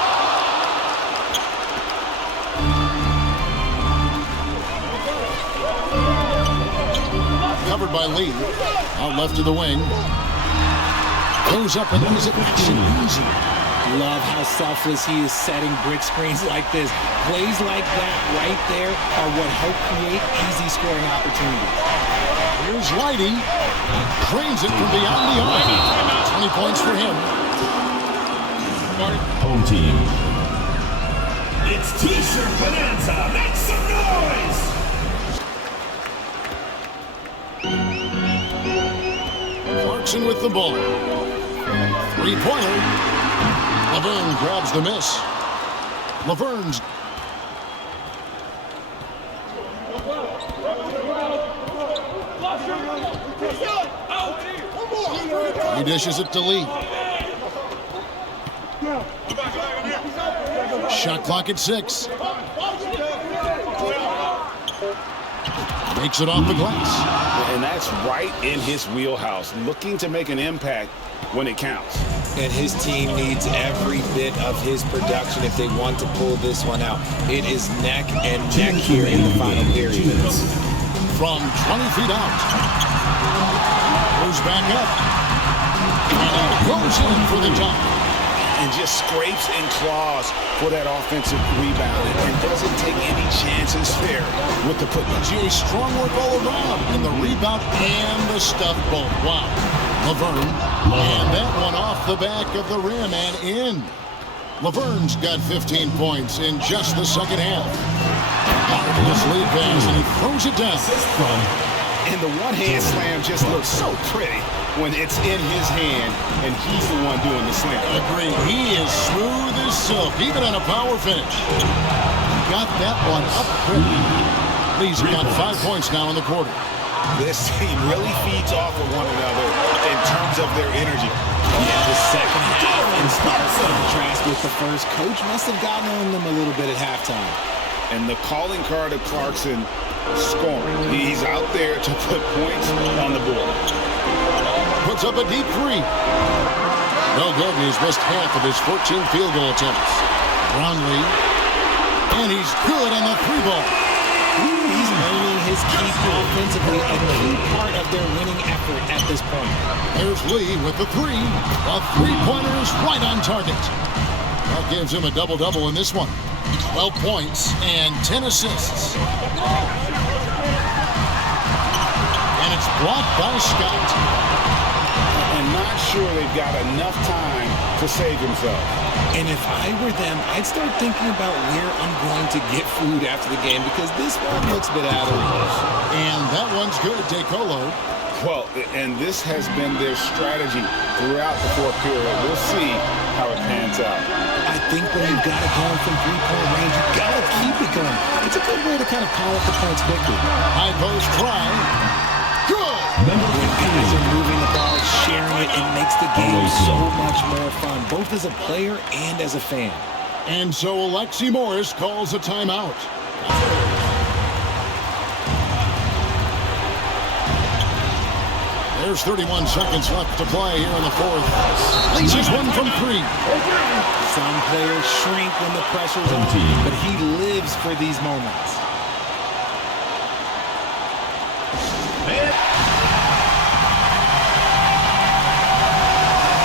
Covered by Lee. Out left to the wing. Goes up and lays it easy. Love how selfless he is setting brick screens like this. Plays like that right there are what help create easy scoring opportunities. Here's Whitey. Drains it from beyond the arc. 20 points for him. Home team. It's T-shirt Bonanza. Make some noise! Clarkson with the ball. Three-pointer. Laverne grabs the miss. Laverne's. He dishes it to Lee. Shot clock at 6. Makes it off the glass. And that's right in his wheelhouse, looking to make an impact when it counts. And his team needs every bit of his production if they want to pull this one out. It is neck and neck here in the final period. From 20 feet out. Goes back up. And he goes in for the jump. And just scrapes and claws for that offensive rebound. And doesn't take any chances there with the putback. GA strong work all around. And the rebound and the stuff both. Wow. Laverne. And that one off the back of the rim and in. Laverne's got 15 points in just the second half. This lead pass, and he throws it down. And the one-hand slam just looks so pretty when it's in his hand, and he's the one doing the slam. Agreed. He is smooth as silk, even on a power finish. Got that one up quickly. Lee's got 5 points now in the quarter. This team really feeds off of one another in terms of their energy. Yeah, the second half in stark contrast with the first. Coach must have gotten on them a little bit at halftime. And the calling card of Clarkson, scoring. He's out there to put points on the board. Puts up a deep three. No good, and he's missed half of his 14 field goal attempts. Brownlee, and he's good on the three ball. He's owning his keep offensively, a key part of their winning effort at this point. There's Lee with the three. A three-pointer is right on target. That gives him a double-double in this one. 12 points and 10 assists. And it's blocked by Scott. I'm not sure they've got enough time to save himself. And if I were them, I'd start thinking about where I'm going to get food after the game, because this one looks a bit out of reach. And that one's good, DeColo. Well, and this has been their strategy throughout the fourth period. We'll see how it pans out. I think when you've got it going from three-point range, you've got to keep it going. It's a good way to kind of pile up the points quickly. High post try. Good! When guys are moving the ball, sharing it, it makes the game so much more fun, both as a player and as a fan. And so Alexi Morris calls a timeout. There's 31 seconds left to play here in the fourth. Laces one from three. Some players shrink when the pressure's on, but he lives for these moments.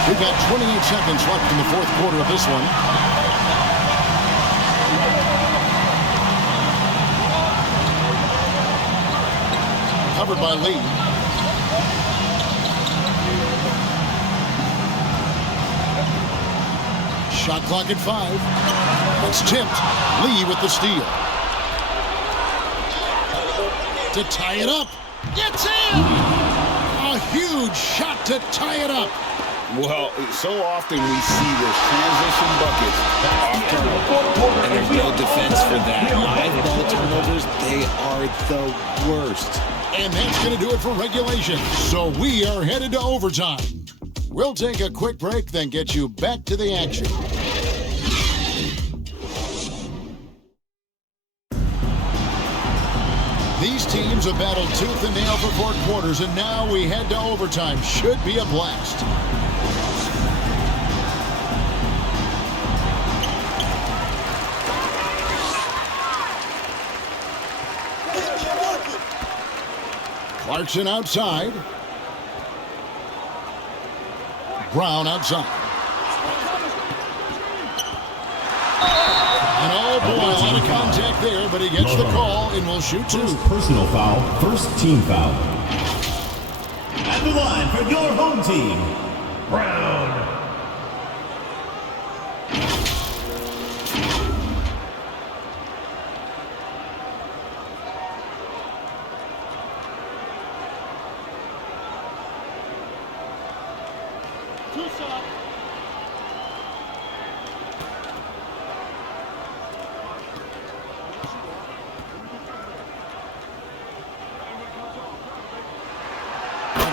We've got 28 seconds left in the fourth quarter of this one. Covered by Lee. Shot clock at 5. It's tipped. Lee with the steal. To tie it up. It's in! A huge shot to tie it up. Well, so often we see this transition buckets off turnover. And there's no defense for that. Live ball turnovers, they are the worst. And that's going to do it for regulation. So we are headed to overtime. We'll take a quick break, then get you back to the action. These teams have battled tooth and nail for 4 quarters, and now we head to overtime. Should be a blast. Clarkson outside. Brown outside. And oh boy, a lot of contact there, but he gets the call and will shoot 2. First personal foul, first team foul. At the line for your home team, Brown.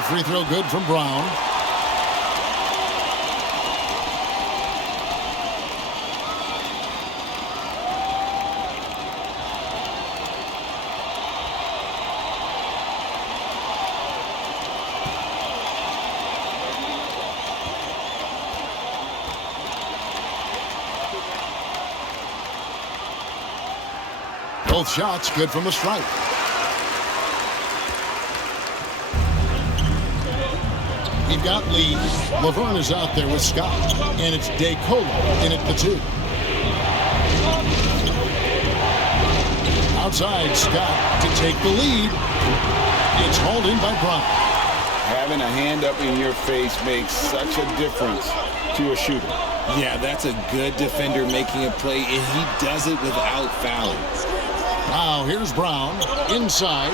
Free throw good from Brown. Both shots good from the stripe. We've got Lee. Laverne is out there with Scott. And it's DeColo in at the 2. Outside, Scott to take the lead. It's hauled in by Brown. Having a hand up in your face makes such a difference to a shooter. Yeah, that's a good defender making a play, and he does it without fouling. Now here's Brown inside.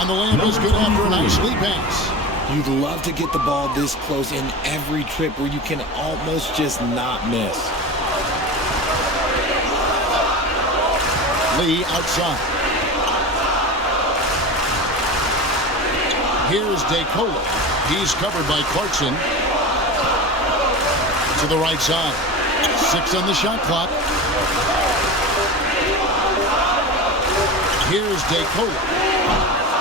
And the layup is good after a nice lead pass. You'd love to get the ball this close in every trip where you can almost just not miss. Lee outside. Here's DeCola. He's covered by Clarkson. To the right side. 6 on the shot clock. Here's DeCola.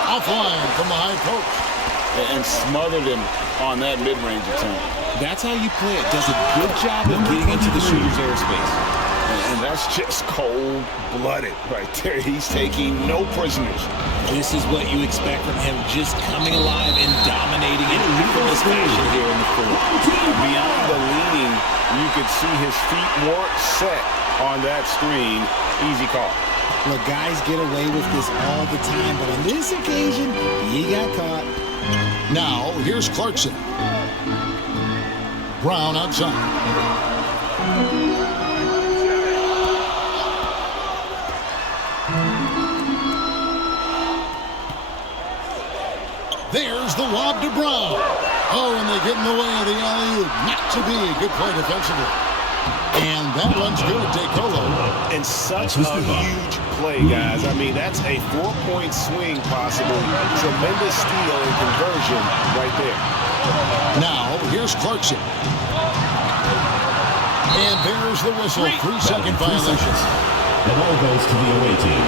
Offline from the high post. And smothered him on that mid-range attempt. That's how you play it. Does a good job of getting into the shooter's airspace. And that's just cold-blooded right there. He's taking no prisoners. This is what you expect from him, just coming alive and dominating in effortless fashion here in the fourth. Beyond the leaning, you could see his feet more set on that screen. Easy call. Look, guys get away with this all the time, but on this occasion, he got caught. Now, here's Clarkson. Brown outside. There's the lob to Brown. Oh, and they get in the way of the alley-oop. Not to be. Good play defensively. And that one's good, DeColo. And such a huge play, guys. I mean, that's a 4-point swing possible. Tremendous steal and conversion right there. Now, here's Clarkson. And there's the whistle. 3-second violation. The ball goes to the away team.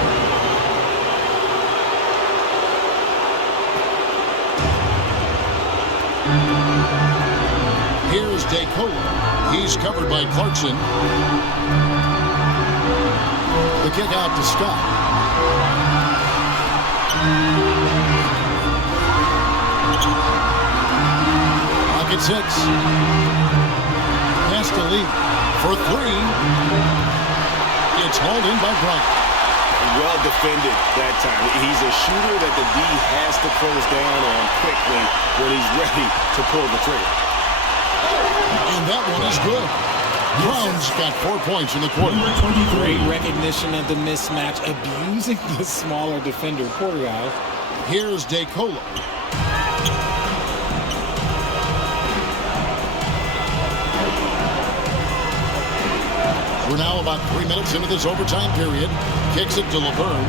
Here's DeColo. He's covered by Clarkson. The kick out to Scott. Clock at 6. Pass to Lee for 3. It's hauled in by Brown. Well defended that time. He's a shooter that the D has to close down on quickly when he's ready to pull the trigger. And that one is good. Brown's got 4 points in the quarter. Great recognition of the mismatch, abusing the smaller defender. Poor guy. Here's DeColo. We're now about 3 minutes into this overtime period. Kicks it to Laverne.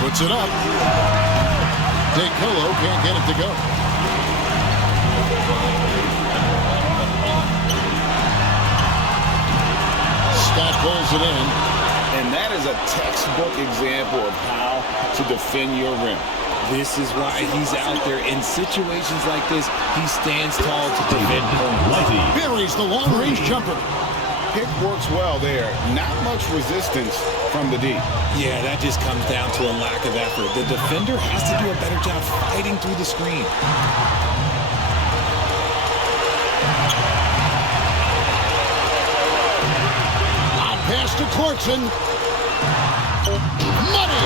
Puts it up. DeColo can't get it to go. Scott pulls it in. And that is a textbook example of how to defend your rim. This is why he's out there. In situations like this, he stands tall to defend points. Buries the long-range jumper. Pick works well there. Not much resistance from the D. Yeah, that just comes down to a lack of effort. The defender has to do a better job fighting through the screen. Pass to Clarkson. Money!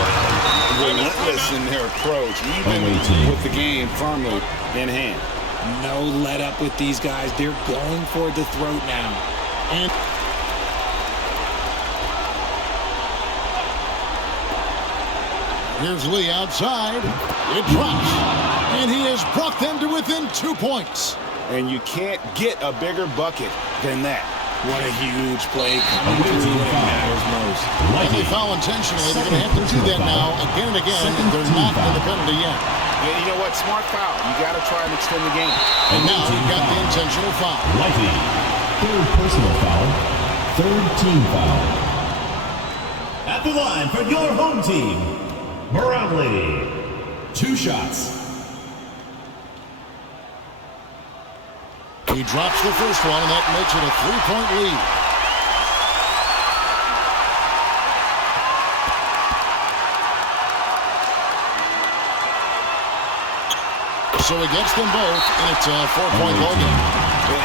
Relentless in their approach, even with the game firmly in hand. No let up with these guys. They're going for the throat now. And here's Lee outside. It drops. And he has brought them to within 2 points. And you can't get a bigger bucket than that. What a huge play coming through when it matters most. And they foul intentionally. They're going to have to do that now again and again. And they're not in the penalty yet. And you know what? Smart foul. You got to try and extend the game. And now you've got the intentional foul. Lighty. Third personal foul. Third team foul. At the line for your home team, Brownlee. 2 shots. He drops the first one, and that makes it a 3-point lead. So he gets them both, and it's a 4-point ball game.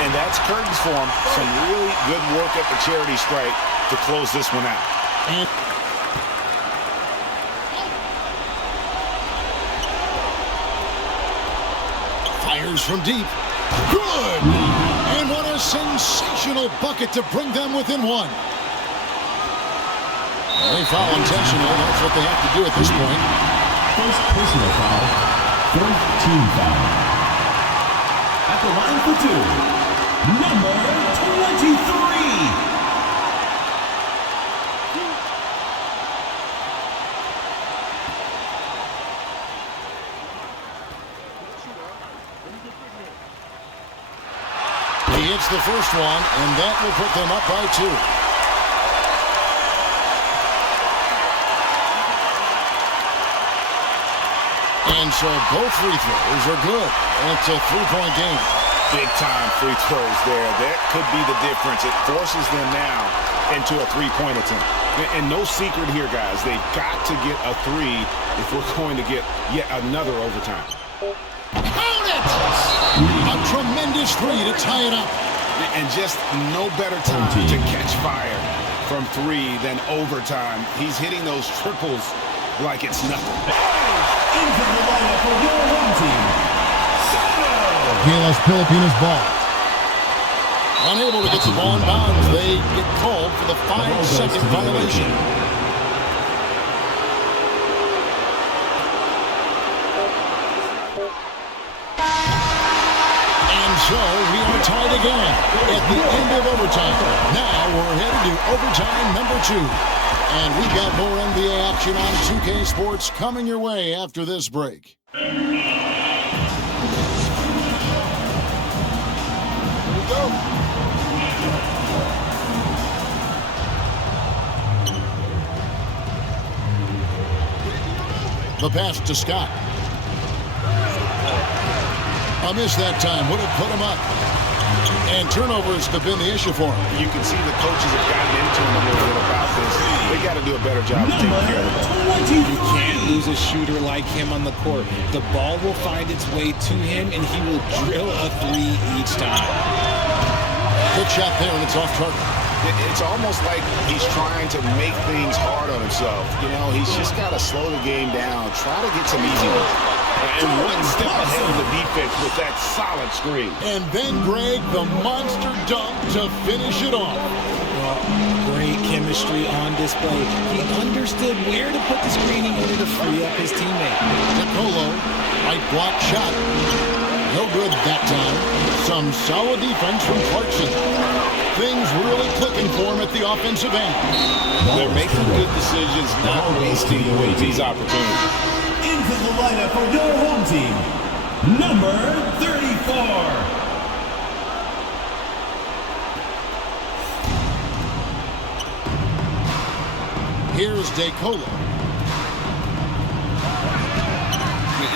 And that's curtains for him. Some really good work at the charity stripe to close this one out. And fires from deep. Good! And what a sensational bucket to bring them within one. They foul intentional. That's what they have to do at this point. First personal foul, third team foul. At the line for two, number 23. He hits the first one, and that will put them up by 2. And so both free throws are good. And it's a 3-point game. Big-time free throws there. That could be the difference. It forces them now into a 3-point attempt. And no secret here, guys. They've got to get a 3 if we're going to get yet another overtime. Count it! A tremendous 3 to tie it up. And just no better time to catch fire from 3 than overtime. He's hitting those triples like it's nothing. Into the lineup for your home team, GILAS Pilipinas ball. Unable to get the ball in bounds. They get called for the 5-second violation. And so we are tied again at the end of overtime. Now we're headed to overtime number 2. And we've got more NBA action on 2K Sports coming your way after this break. Here we go. The pass to Scott. A miss that time. Would have put him up. And turnovers have been the issue for him. You can see the coaches have gotten into him a little bit about this. They got to do a better job of taking care of the ball. You can't lose a shooter like him on the court. The ball will find its way to him, and he will drill a 3 each time. Good shot there, and it's off target. It's almost like he's trying to make things hard on himself. You know, he's just got to slow the game down, try to get some easy ones. And one step ahead of the defense with that solid screen. And then Greg, the monster dunk to finish it off. Well, great chemistry on display. He understood where to put the screen in order to free up his teammate. Nicolo, right block shot. No good that time. Some solid defense from Clarkson. Things really clicking for him at the offensive end. They're making good decisions, not wasting these opportunities. Into the lineup for your home team, number 34. Here's DeColo.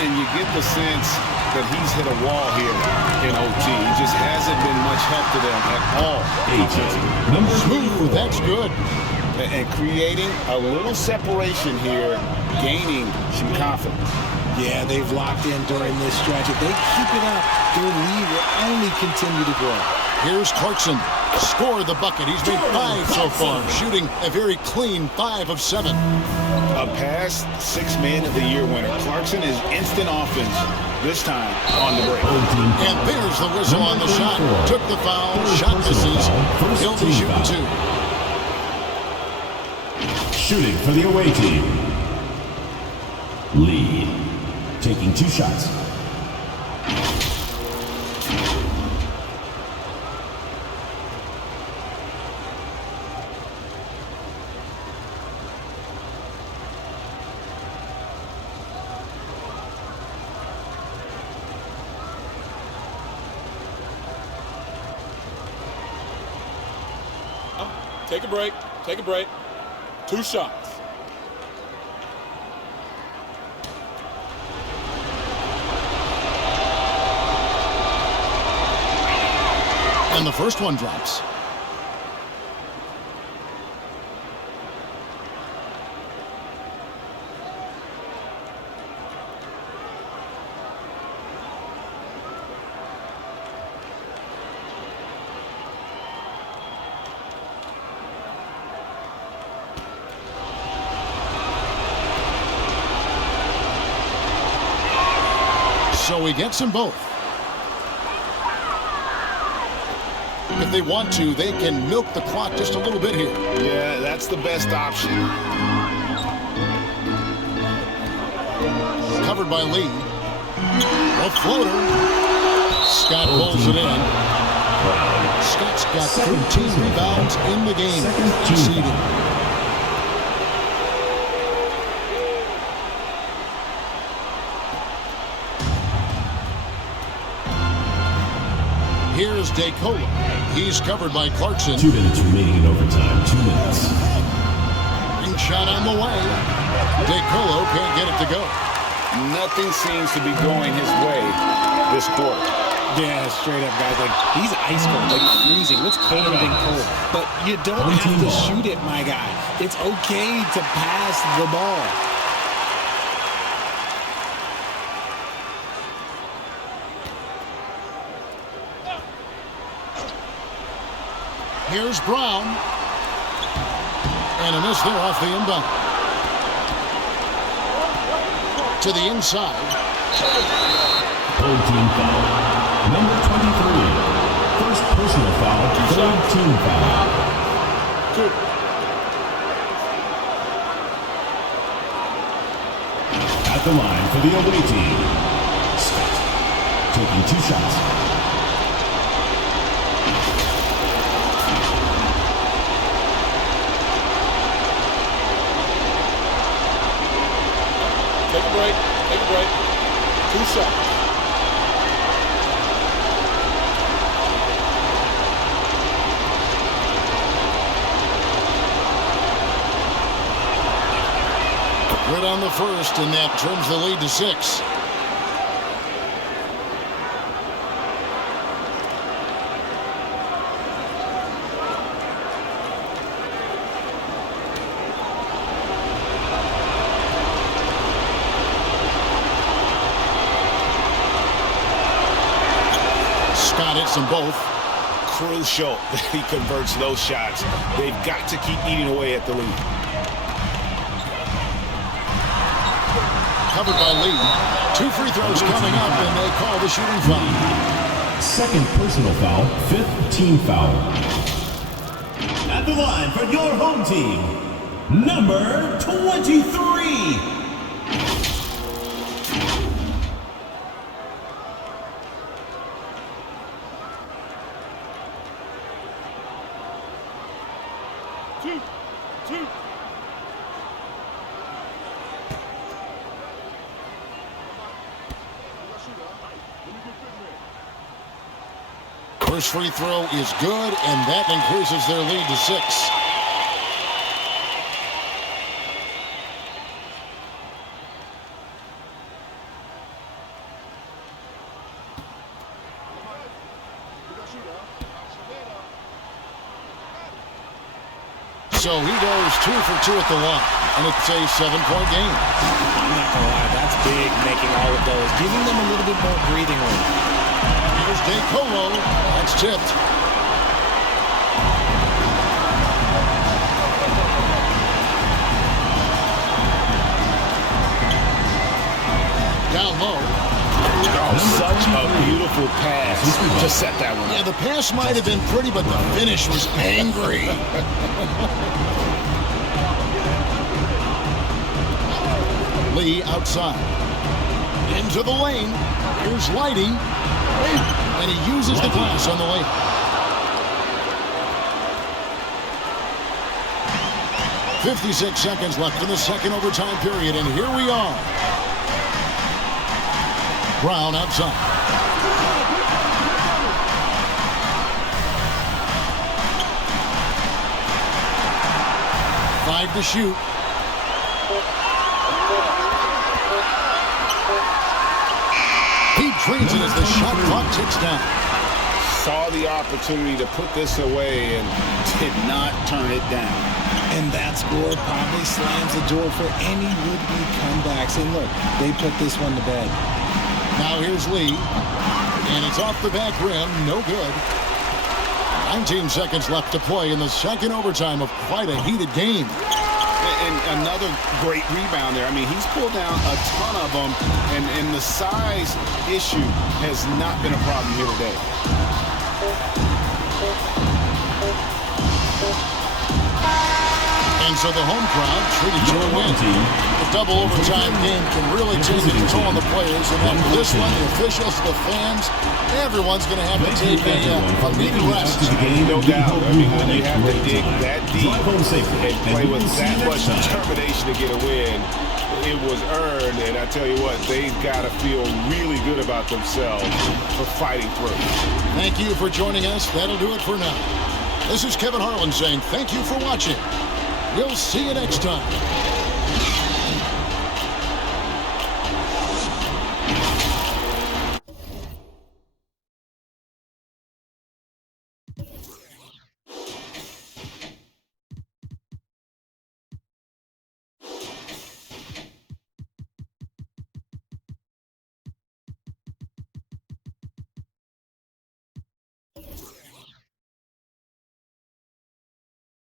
And you get the sense that he's hit a wall here in OT. He just hasn't been much help to them at all. Number smooth, that's good. And creating a little separation here, gaining some confidence. Yeah, they've locked in during this stretch. If they keep it up, their lead will only continue to grow. Here's Clarkson. Score the bucket. He's made 5 so far, shooting a very clean 5 of 7. A past 6 Man of the Year winner. Clarkson is instant offense, this time on the break. And there's the whistle on the shot. Took the foul, shot misses. He'll be shooting 2. Shooting for the away team, Lee, taking 2 shots. Take a break. Take a break. 2 shots. And the first one drops. So he gets them both. if they want to, they can milk the clock just a little bit here. Yeah, that's the best option. Covered by Lee. A floater. Scott pulls it in. Scott's got 13 rebounds in the game. Conceded. Here's DeCola. He's covered by Clarkson. 2 minutes remaining in overtime. 2 minutes. Ring shot on the way. DeCola can't get it to go. Nothing seems to be going his way this quarter. Yeah, straight up, guys. Like, he's ice cold, like freezing. What's colder than cold? But you don't have to shoot it, my guy. It's okay to pass the ball. Here's Brown. And a miss there off the inbound. To the inside. Third team foul. Number 23. First personal foul. Third team foul. At the line for the away team. Scott taking 2 shots. Take a break. Take a break. 2 shots. Good on the first, and that trims the lead to 6. Scott hits them both. Crucial that he converts those shots. They've got to keep eating away at the lead. Covered by Lee. 2 free throws coming up, and they call the shooting foul. Second personal foul, 5th team foul. At the line for your home team, number 23. First free throw is good, and that increases their lead to 6. So he goes 2 for 2 at the line, and it's a 7-point game. I'm not gonna lie, that's big, making all of those, giving them a little bit more breathing room. Here's DeColo. That's tipped. Down low. Oh, such a beautiful pass to set that one up. Yeah, the pass might have been pretty, but the finish was angry. Lee outside. Into the lane. Here's Lighty. And he uses the glass on the lane. .56 seconds left in the second overtime period, and here we are. Brown outside. Five to shoot. He drains it as the shot clock ticks down. Saw the opportunity to put this away and did not turn it down. And that score probably slams the door for any would-be comebacks. And look, they put this one to bed. Now here's Lee. And it's off the back rim. No good. 19 seconds left to play in the second overtime of quite a heated game. And another great rebound there. I mean, he's pulled down a ton of them, and the size issue has not been a problem here today. And so the home crowd treated to a win. The double overtime game can really take its toll on the players. And after this one, the officials, the fans, everyone's going to have to take a needed rest. No doubt. I mean, when you have to dig that deep and play with that much determination to get a win, it was earned. And I tell you what, they've got to feel really good about themselves for fighting through. Thank you for joining us. That'll do it for now. This is Kevin Harlan saying thank you for watching. We'll see you next time.